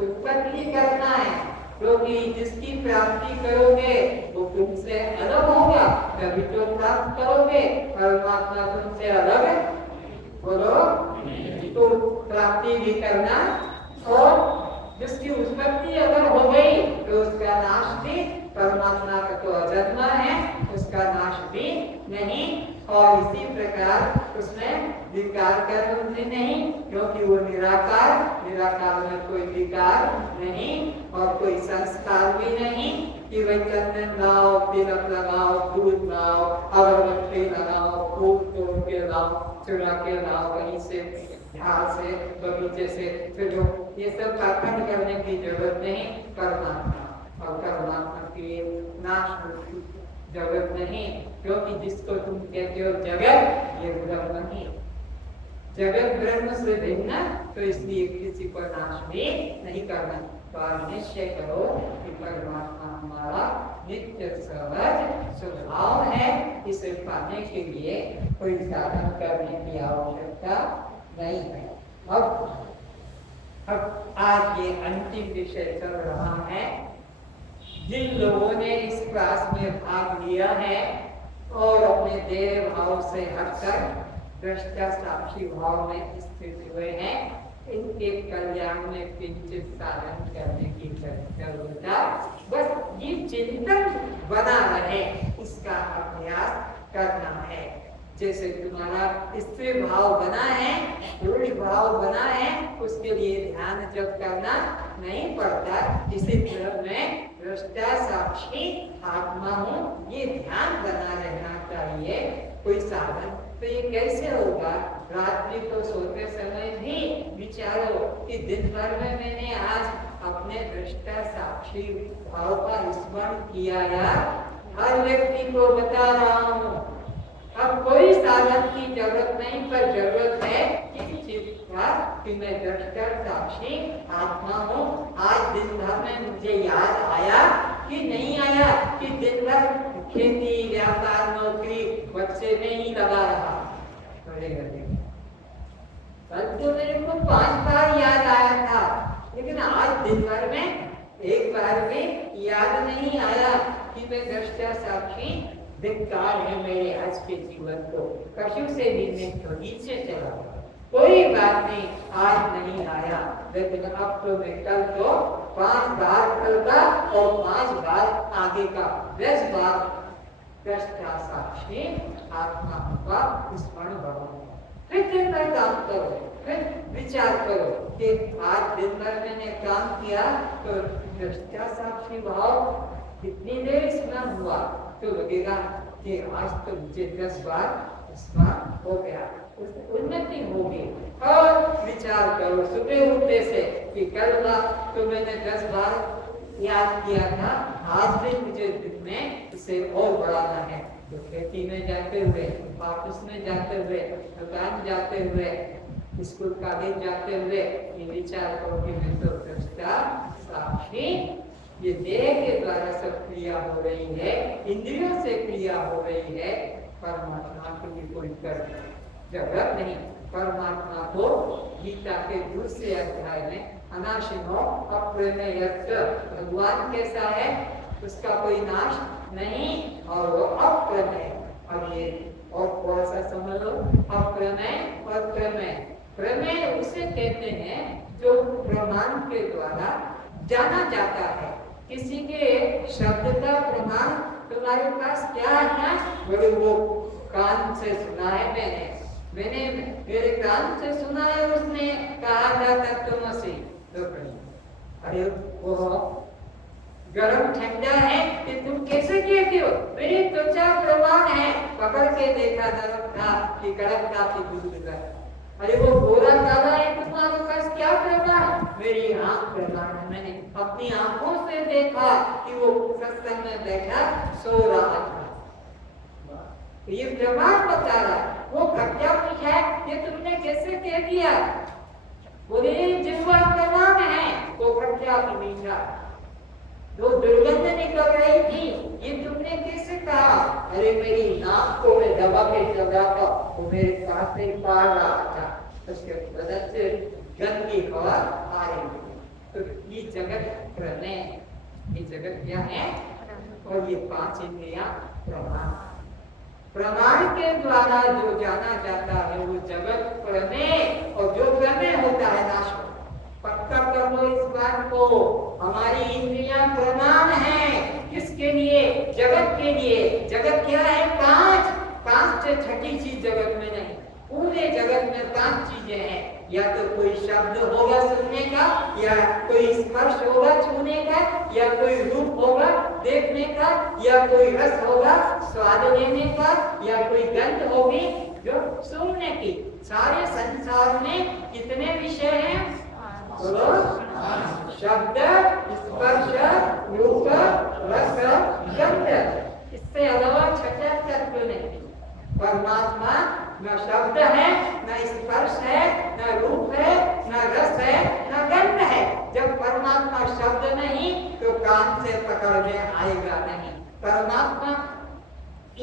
उत्पत्ति करना है, क्योंकि जिसकी प्राप्ति करोगे वो तुमसे अलग होगा, तभी तो प्राप्त करोगे। परमात्मा तुमसे अलग है, बोलो, तो प्राप्ति भी करना, और जिसकी उत्पत्ति अगर हो गई तो उसका नाश भी, परमात्मा का तो अजन्मा है, उसका नाश भी नहीं, और इसी प्रकार उसमें विकार कर्म भी नहीं, क्योंकि वो निराकार, निराकार में कोई विकार नहीं और कोई संस्कार भी नहीं कि वही चंदन लाओ, तिलक लगाओ, दूध लाओ, अगरबत्ती लगाओ, फूल तोड़ के लाओ, चुरा के लाओ कहीं से, झाड़ से, बगीचे से, फिर ये सब पाखंड करने की जरूरत नहीं। परमात्मा और परमात्मा की नाश जगत नहीं, क्योंकि जिसको तुम कहते हो जगत, ये ब्रह्म ही, जगत ब्रह्म से भिन्न, तो इसलिए किसी को नाश भी नहीं करना। तो आप निश्चय करो कि परमात्मा हमारा नित्य सहज स्वभाव है, इसे पाने के लिए कोई साधन करने की आवश्यकता नहीं है। अब आज ये अंतिम विषय चल रहा है। जिन लोगों ने इस क्लास में भाग लिया है और अपने देह भाव से हटकर दृष्टा साक्षी भाव में स्थित हुए हैं, इनके कल्याण में किंचित साधन करने की जरूरत, बस ये चिंतन बना रहे, इसका अभ्यास करना है। जैसे तुम्हारा स्त्री भाव बना है, पुरुष भाव बना है, उसके लिए ध्यान जब करना नहीं पड़ता, इसी तरह मैं दृष्टा साक्षी आत्मा हूँ, ये ध्यान बना रहना चाहिए। कोई साधन तो ये कैसे होगा? रात्रि को सोते समय भी विचारो कि दिन भर में मैंने आज अपने दृष्टा साक्षी भाव का स्मरण किया या हर व्यक्ति को बता रहा हूँ। अब कोई साधन की जरूरत नहीं, पर जरूरत है किस चीज का कि मैं दृष्टा साक्षी आत्मा हूँ। आज दिन भर में मुझे याद आया कि नहीं आया कि दिन भर खेती, व्यापार, नौकरी, बच्चे में ही लगा रहा। कल तो मेरे को 5 बार याद आया था, लेकिन आज दिन भर में एक बार में याद नहीं आया कि मैं दृष्टा साक्षी। धिक्कार है मेरे आज के जीवन को, कशु से भी मैं थोड़ी से चला, कोई बात नहीं, आज नहीं आया, लेकिन अब तो मैं कल तो 5 बार कल का और 5 बार आगे का 10 बार दृष्टा साक्षी आत्मा का स्मरण बढ़ाऊंगा। फिर दिन भर काम करो, फिर विचार करो कि आज दिन भर मैंने काम किया तो दृष्टा साक्षी भाव कितनी देर स्मरण हुआ, तो लगेगा कि आज तो मुझे 10 बार स्मरण हो गया, उन्नति होगी। और विचार करो सुबह उठने से कि कल तो मैंने 10 बार याद किया था, आज भी मुझे दिन में इसे और बढ़ाना है। तो खेती में जाते हुए, ऑफिस में जाते हुए, दुकान जाते हुए, स्कूल कॉलेज जाते हुए ये विचार करो कि मैं तो दृष्टा साक्षी, ये देह के द्वारा सब क्रिया हो रही है, इंद्रियों से क्रिया हो रही है, परमात्मा को भी कोई कर जगत नहीं। परमात्मा को गीता के दूसरे अध्याय में अनाशिनो अप्रमेयस्थ, भगवान कैसा है, उसका कोई नाश नहीं और वो अप्रमेय। अब ये और थोड़ा सा समझ लो, अप्रमेय और प्रमेय। प्रमेय उसे कहते हैं जो प्रमाण के द्वारा जाना जाता है। किसी के शब्द का प्रमाण तुम्हारे पास क्या है? बोले वो कान से सुना है मैंने मेरे कान से सुना है, उसने कहा था तत्वमसि। अरे वो गरम ठंडा है कि तुम कैसे कहते हो? मेरी त्वचा प्रमाण है, पकड़ के देखा नरम था कि कड़क था कि दूध का। अरे वो गोरा काला है, तुम्हारे पास क्या प्रमाण? मेरी आंख प्रमाण है, मैंने अपनी आंखों से देखा कि वो सत्संग में बैठा सो रहा था। ये प्रमाण बता रहा है। वो घटिया पूछा है, ये तुमने कैसे कह दिया? बोले जिसका प्रमाण है वो घटिया की मीठा, जो दुर्गंध निकल रही थी, ये तुमने कैसे कहा? अरे मेरी नाक को मैं दबा के चल रहा था, वो मेरे पास से पार रहा था, उसके बदल से गंदी हवा आ रही थी। तो ये जगत प्रमेय, ये जगत क्या है? और ये पांच इंद्रियां प्रमाण। प्रमाण के द्वारा जो जाना जाता है वो जगत प्रमेय, और जो प्रमेय होता है नाश। पक्का कर लो इस बात को, हमारी इंद्रियां प्रमाण है। किसके लिए? जगत के लिए। जगत क्या है? पांच। पांच से छठी चीज जगत में नहीं, पूरे जगत में पांच चीजें हैं। या तो कोई शब्द होगा सुनने का, या कोई स्पर्श होगा छूने का, या कोई रूप होगा देखने का, या कोई रस होगा स्वाद लेने का, या कोई गंध होगी जो सूंघने की। सारे संसार में कितने विषय हैं? शब्द, स्पर्श, रूप, रस, गंध। इससे अलावा छठा तत्व नहीं। परमात्मा न शब्द है, न स्पर्श है, न रूप है, न रस है, न गंध है। जब परमात्मा शब्द नहीं तो कान से पकड़ने आएगा नहीं। परमात्मा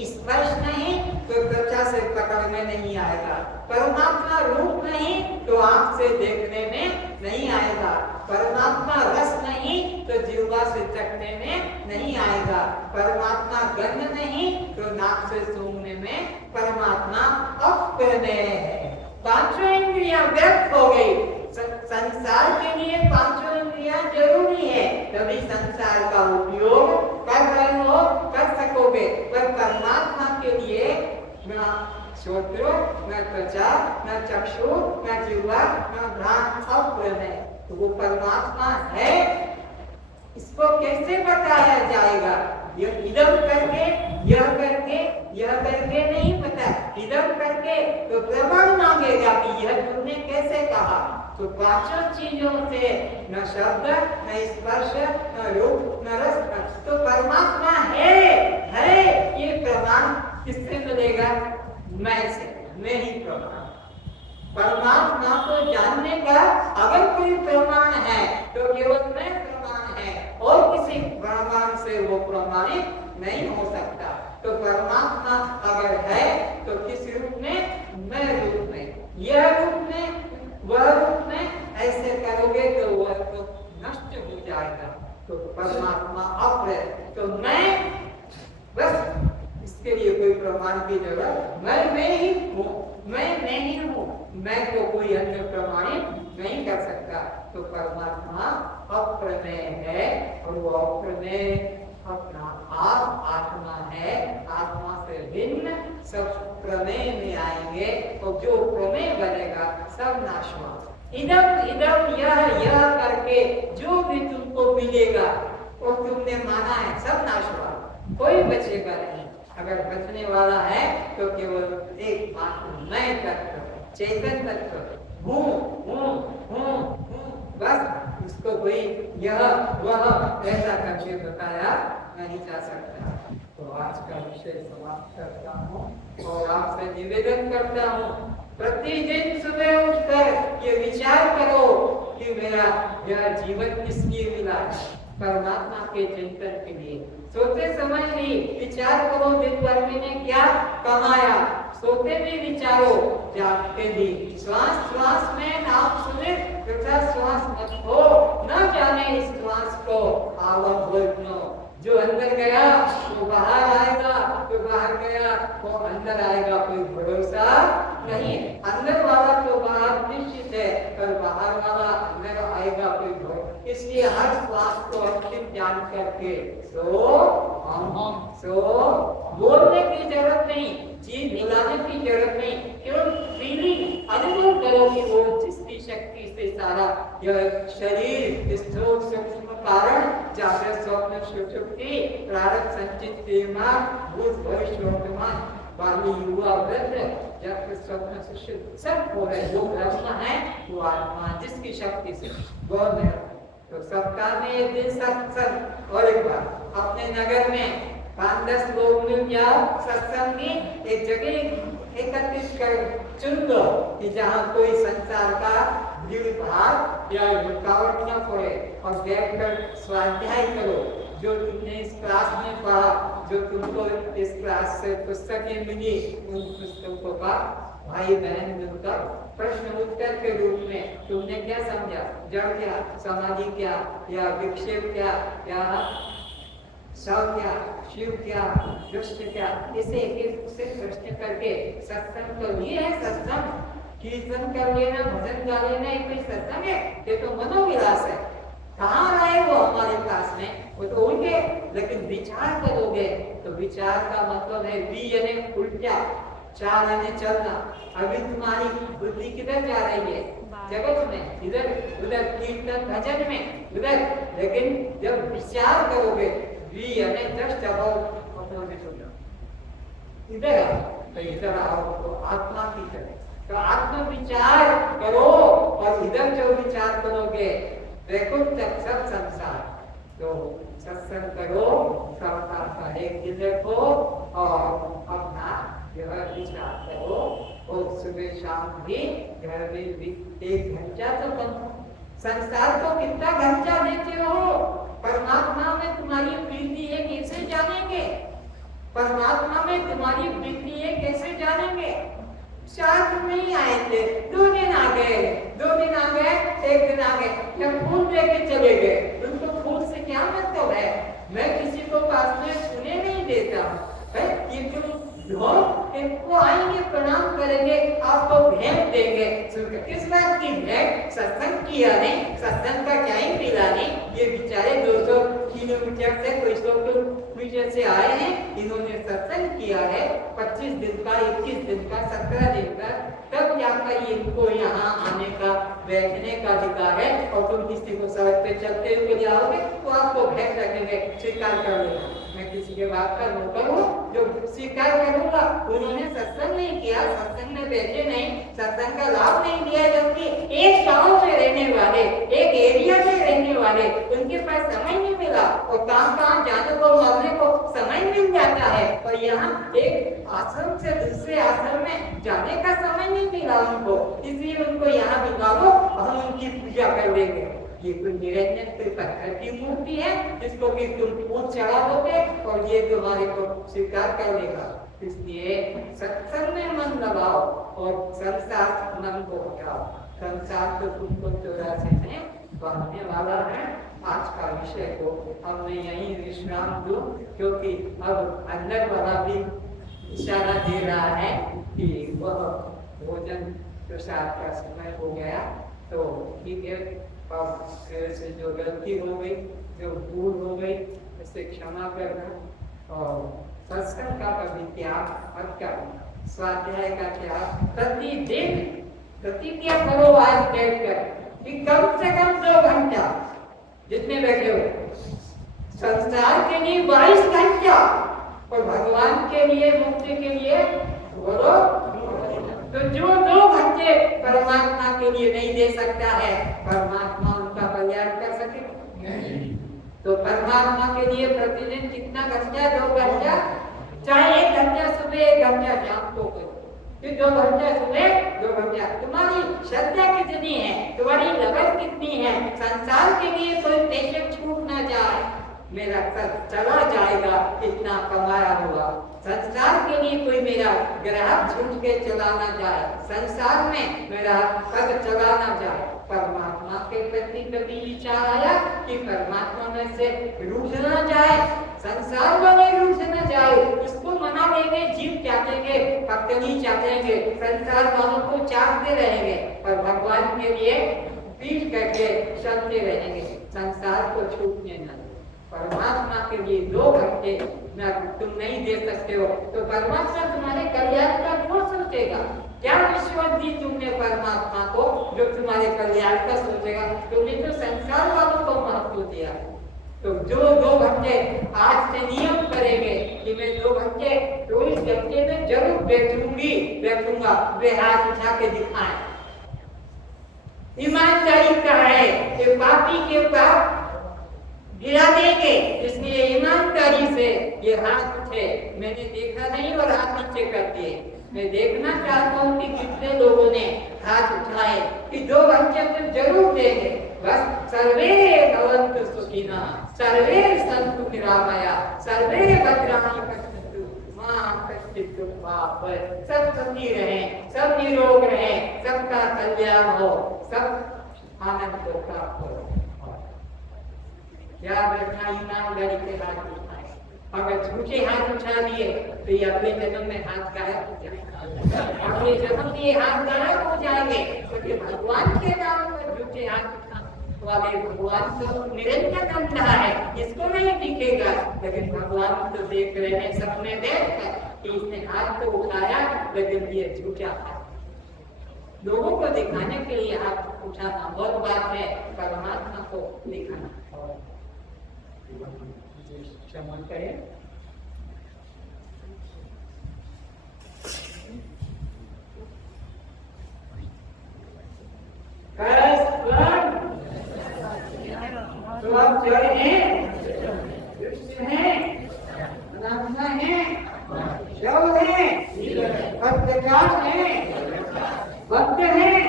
स्पर्श नहीं तो त्वचा से पकड़ने नहीं आएगा। परमात्मा रूप नहीं तो आंख से देखने में नहीं आएगा। परमात्मा रस नहीं तो जीवा से चखने में नहीं आएगा। परमात्मा गंध नहीं तो नाक से सूंघने में। परमात्मा अप्रमेय है। पांचों इंद्रियां व्यक्त हो गई। संसार के लिए पांचों इंद्रियां जरूरी है, तभी संसार का उपयोग कर रहे हो, कर सकोगे। पर परमात्मा के लिए न श्रोत्र, न त्वचा, न चक्षु, न जिह्वा, न घ्राण, अप्रमेय। तो वो परमात्मा है, इसको कैसे बताया जाएगा? यह इदम करके, यह करके, यह करके नहीं पता। इदम करके तो प्रमाण मांगेगा कि यह तुमने कैसे कहा। तो पांचों चीजों से, न शब्द, न स्पर्श, न रूप, न रस, तो परमात्मा है। ये प्रमाण किससे मिलेगा? मैं से, मैं ही प्रमाण। परमात्मा को जानने का अगर कोई प्रमाण है तो केवल मैं प्रमाण है, और किसी प्रमाण से वो प्रमाणित नहीं हो सकता। तो परमात्मा अगर है तो किस रूप में? मैं रूप में, यह रूप में, वह रूप में। ऐसे करोगे तो वह तो नष्ट हो जाएगा। तो परमात्मा अप्र, तो मैं बस, इसके लिए कोई प्रमाण की जरूरत। मैं ही हूँ, मैं ही हूँ, मैं को कोई अन्य प्रमाणित नहीं कर सकता। तो परमात्मा अप्रमेय है, और वो अप्रमेय अपना आप आत्मा है। आत्मा से भिन्न सब प्रमेय में आएंगे, और जो प्रमेय बनेगा सब नाशवान। इदम यह करके जो भी तुमको मिलेगा वो तुमने माना है, सब नाशवान, कोई बचेगा नहीं। अगर बचने वाला है तो केवल एक मात्र मैं तत्व, चेतन तत्व हूँ, बस। उसको कोई कोई यह वह ऐसा करके बताया नहीं जा सकता। तो आज का विषय समाप्त करता हूँ और आपसे निवेदन करता हूँ, प्रतिदिन सुबह उठकर ये विचार करो कि मेरा यह जीवन किसके मिला है, परमात्मा के चिंतन के लिए। सोते समय भी विचार करो दिन भर में क्या कमाया, सोते भी विचारो, जागते भी। श्वास श्वास में नाम सुने तथा श्वास मत हो, न जाने इस श्वास को आवत बोलनो। जो अंदर गया वो बाहर आएगा, जो बाहर गया वो अंदर आएगा, कोई भरोसा नहीं। अंदर वाला तो बाहर निश्चित है, पर बाहर वाला अंदर आएगा कोई भरोसा। इसलिए हर श्वास को अंतिम जान करके सो बोलने की जरूरत नहीं, चीज मिलाने की जरूरत नहीं, केवल फीलिंग अनुभव करो कि वो जिसकी शक्ति से सारा यह शरीर स्थूल सूक्ष्म कारण जागृत स्वप्न सुषुप्ति प्रारब्ध संचित दिमाग भूत भविष्य वर्तमान बाली युवा वृद्ध जागृत स्वप्न सुषुप्ति सब हो रहे जो ब्रह्म है वो आत्मा जिसकी शक्ति से गौर में। तो सप्ताह में एक दिन सत्संग, और एक बार अपने नगर में 5-10 लोग मिल जाओ, सत्संगी एक जगह एकत्रित कर चुन लो कि जहाँ कोई संसार का भीड़ भाड़ या रुकावट न पड़े, और बैठकर स्वाध्याय करो। जो तुमने इस क्लास में पढ़ा, जो तुमको इस क्लास से पुस्तकें मिली, उन पुस्तकों का भाई बहन मिलकर प्रश्न उत्तर के रूप में तुमने क्या समझा, जड़ क्या, समाधि क्या, या विक्षेप क्या, या सब क्या, शिव क्या, दृष्टि क्या, इसे एक से प्रश्न करके सत्संग तो ये है। सत्संग कीर्तन कर लेना, भजन गा लेना, ये कोई सत्संग है? ये तो मनोविलास है। कहाँ आए वो हमारे पास में, वो तो उनके, लेकिन विचार करोगे तो विचार का मतलब है वी यानी उल्टा, चाल यानी चलना। अभी तुम्हारी बुद्धि किधर जा रही है? जगत में, इधर उधर, कीर्तन भजन में उधर। लेकिन जब विचार करोगे वी यानी जस्ट अबाउट इधर आओ, तो इधर आओ तो आत्मा की तरह। तो आत्म विचार करो, और इधर जो विचार करोगे देखो तक सब संसार। तो सत्संग करो, सबका एक दिल रखो और अपना यह विचार करो, और सुबह शाम भी घर में भी 1 घंटा तो कम। संसार को कितना घंटा देते रहो, परमात्मा में तुम्हारी प्रीति है कैसे जानेंगे? परमात्मा में तुम्हारी प्रीति है कैसे जानेंगे? 4 दिन नहीं आए थे, 2 दिन आ गए, 2 दिन आ गए, 1 दिन आ गए, जब फूल लेके चले गए। उनको फूल से क्या मतलब है? मैं किसी को पास में छूने नहीं देता है। ये तुम इनको आएंगे, प्रणाम करेंगे, आपको भेंट देंगे। किस बात की भेंट? सत्संग किया नहीं, सत्संग का क्या ही मिला नहीं। ये बेचारे 200 किलोमीटर से, 200 किलोमीटर से आए हैं, इन्होंने सत्संग किया है 25 दिन का, 21 दिन का, 17 दिन का, तब जाकर इनको यहाँ आने का, बैठने का अधिकार है। और तुम किसी को सड़क पे चलते हुए जाओगे तो आपको भेंट रखेंगे, स्वीकार कर लेना। मैं किसी के बात का नौकर हूँ जो स्वीकार करूंगा। उन्होंने सत्संग नहीं किया, सत्संग में बैठे नहीं, सत्संग का लाभ नहीं लिया, जबकि एक गांव में रहने वाले, एक एरिया में रहने वाले, उनके पास समय नहीं मिला, और कहाँ जाने को, मरने को समय मिल जाता है, और यहाँ एक आश्रम से दूसरे आश्रम में जाने का समय नहीं मिला उनको, इसलिए उनको यहाँ बुला लो, हम उनकी पूजा कर देंगे। ये कोई निरंजन कोई पत्थर की मूर्ति है जिसको कि तुम पूछ चढ़ा दोगे और ये तुम्हारे को स्वीकार कर लेगा। इसलिए सत्संग में मन लगाओ और संसार मन को हटाओ। संसार तो तुमको 84 में बढ़ने वाला है। आज का विषय को अब मैं यहीं विश्राम दूं, क्योंकि अब अंदर वाला भी इशारा दे रहा है कि वह भोजन प्रसाद का समय हो गया। तो ठीक है, अब से जो गलती हो गई, जो भूल हो गई, उसे क्षमा करना, और सत्संग का कभी त्याग मत करना, स्वाध्याय का त्याग प्रतिदिन प्रतिज्ञा करो आज बैठकर कि कम से कम 2 घंटा जितने बैठे हो, संसार के लिए 22 घंटा और भगवान के लिए, मुक्ति के लिए बोलो। तो जो 2 घंटे परमात्मा के लिए नहीं दे सकता है, परमात्मा उनका कल्याण कर सके नहीं। तो परमात्मा के लिए प्रतिदिन कितना घंटा? 2 घंटा, चाहे 1 घंटा सुबह 1 घंटा शाम को करो, फिर 2 घंटा सुबह 2 घंटा। तुम्हारी श्रद्धा कितनी है, तुम्हारी लगन कितनी है? संसार के लिए कोई पैसे छूट ना जाए, मेरा खर्च चला जाएगा, इतना कमाया हुआ। संसार के लिए कोई मेरा ग्राहक छूट के चला ना जाए, संसार में मेरा खर्च चला ना जाए। परमात्मा के प्रति कभी विचार आया कि परमात्मा में से रूठ ना जाए, संसार वाले रूठ ना जाए, उसको मना देंगे, जीव चाटेंगे, पत्नी चाटेंगे, संसार वालों को चाटते रहेंगे, पर भगवान के लिए पीठ करके चलते रहेंगे, संसार को छूटने न। परमात्मा के लिए 2 घंटे न तुम नहीं दे सकते हो, तो परमात्मा तुम्हारे कल्याण का क्यों सोचेगा? क्या विश्वास दी तुमने परमात्मा को जो तुम्हारे कल्याण का सोचेगा? तुमने तो संसार वालों को महत्व दिया। तो जो 2 घंटे आज से नियम करेंगे कि मैं 2 घंटे 24 घंटे में जरूर बैठूंगा, वे हाथ उठा के दिखाएं। ईमानदारी का है कि पापी के पाप गिरा देंगे, इसलिए ईमानदारी से ये हाथ उठे। मैंने देखा नहीं और हाथ नीचे कर दिए। मैं देखना चाहता हूँ कि कितने लोगों ने हाथ उठाए कि 2 घंटे तो जरूर देंगे। बस सर्वे भवन्तु सुखिनः, सर्वे सन्तु निरामयाः, सर्वे भद्राणि पश्यन्तु मा कश्चित् दुःखभाग् भवेत्। सब सुखी रहें, सब निरोग रहें, सबका कल्याण हो, सब आनंद को प्राप्त हो। याद रखना, ईमानदारी के हाथ उठाए। अगर झूठे हाथ उठा दिए तो ये अगले जन्म में हाथ गायब हो जाएगा, अगले जन्म में ये हाथ गायब हो जाएंगे। क्योंकि भगवान के नाम पर झूठे हाथ उठाने वाले भगवान तो निरंतर दंड है, इसको नहीं दिखेगा, लेकिन भगवान तो देख रहे हैं, सपने देख कर कि इसने हाथ तो उठाया, लेकिन ये झूठा हाथ। लोगों को दिखाने के लिए हाथ उठाना बहुत बात है, परमात्मा को दिखाना। क्षमा करें। तो आप जड़ हैं, दृश्य हैं, अनात्मा हैं, शव हैं, प्रकाश हैं, भक्त हैं।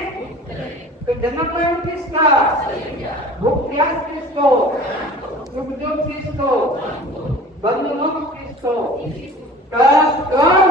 तो जन्म मरण किसका? भूख प्यास किसको? सुख दुख किसको? बंध मोक्ष किसको? कौन?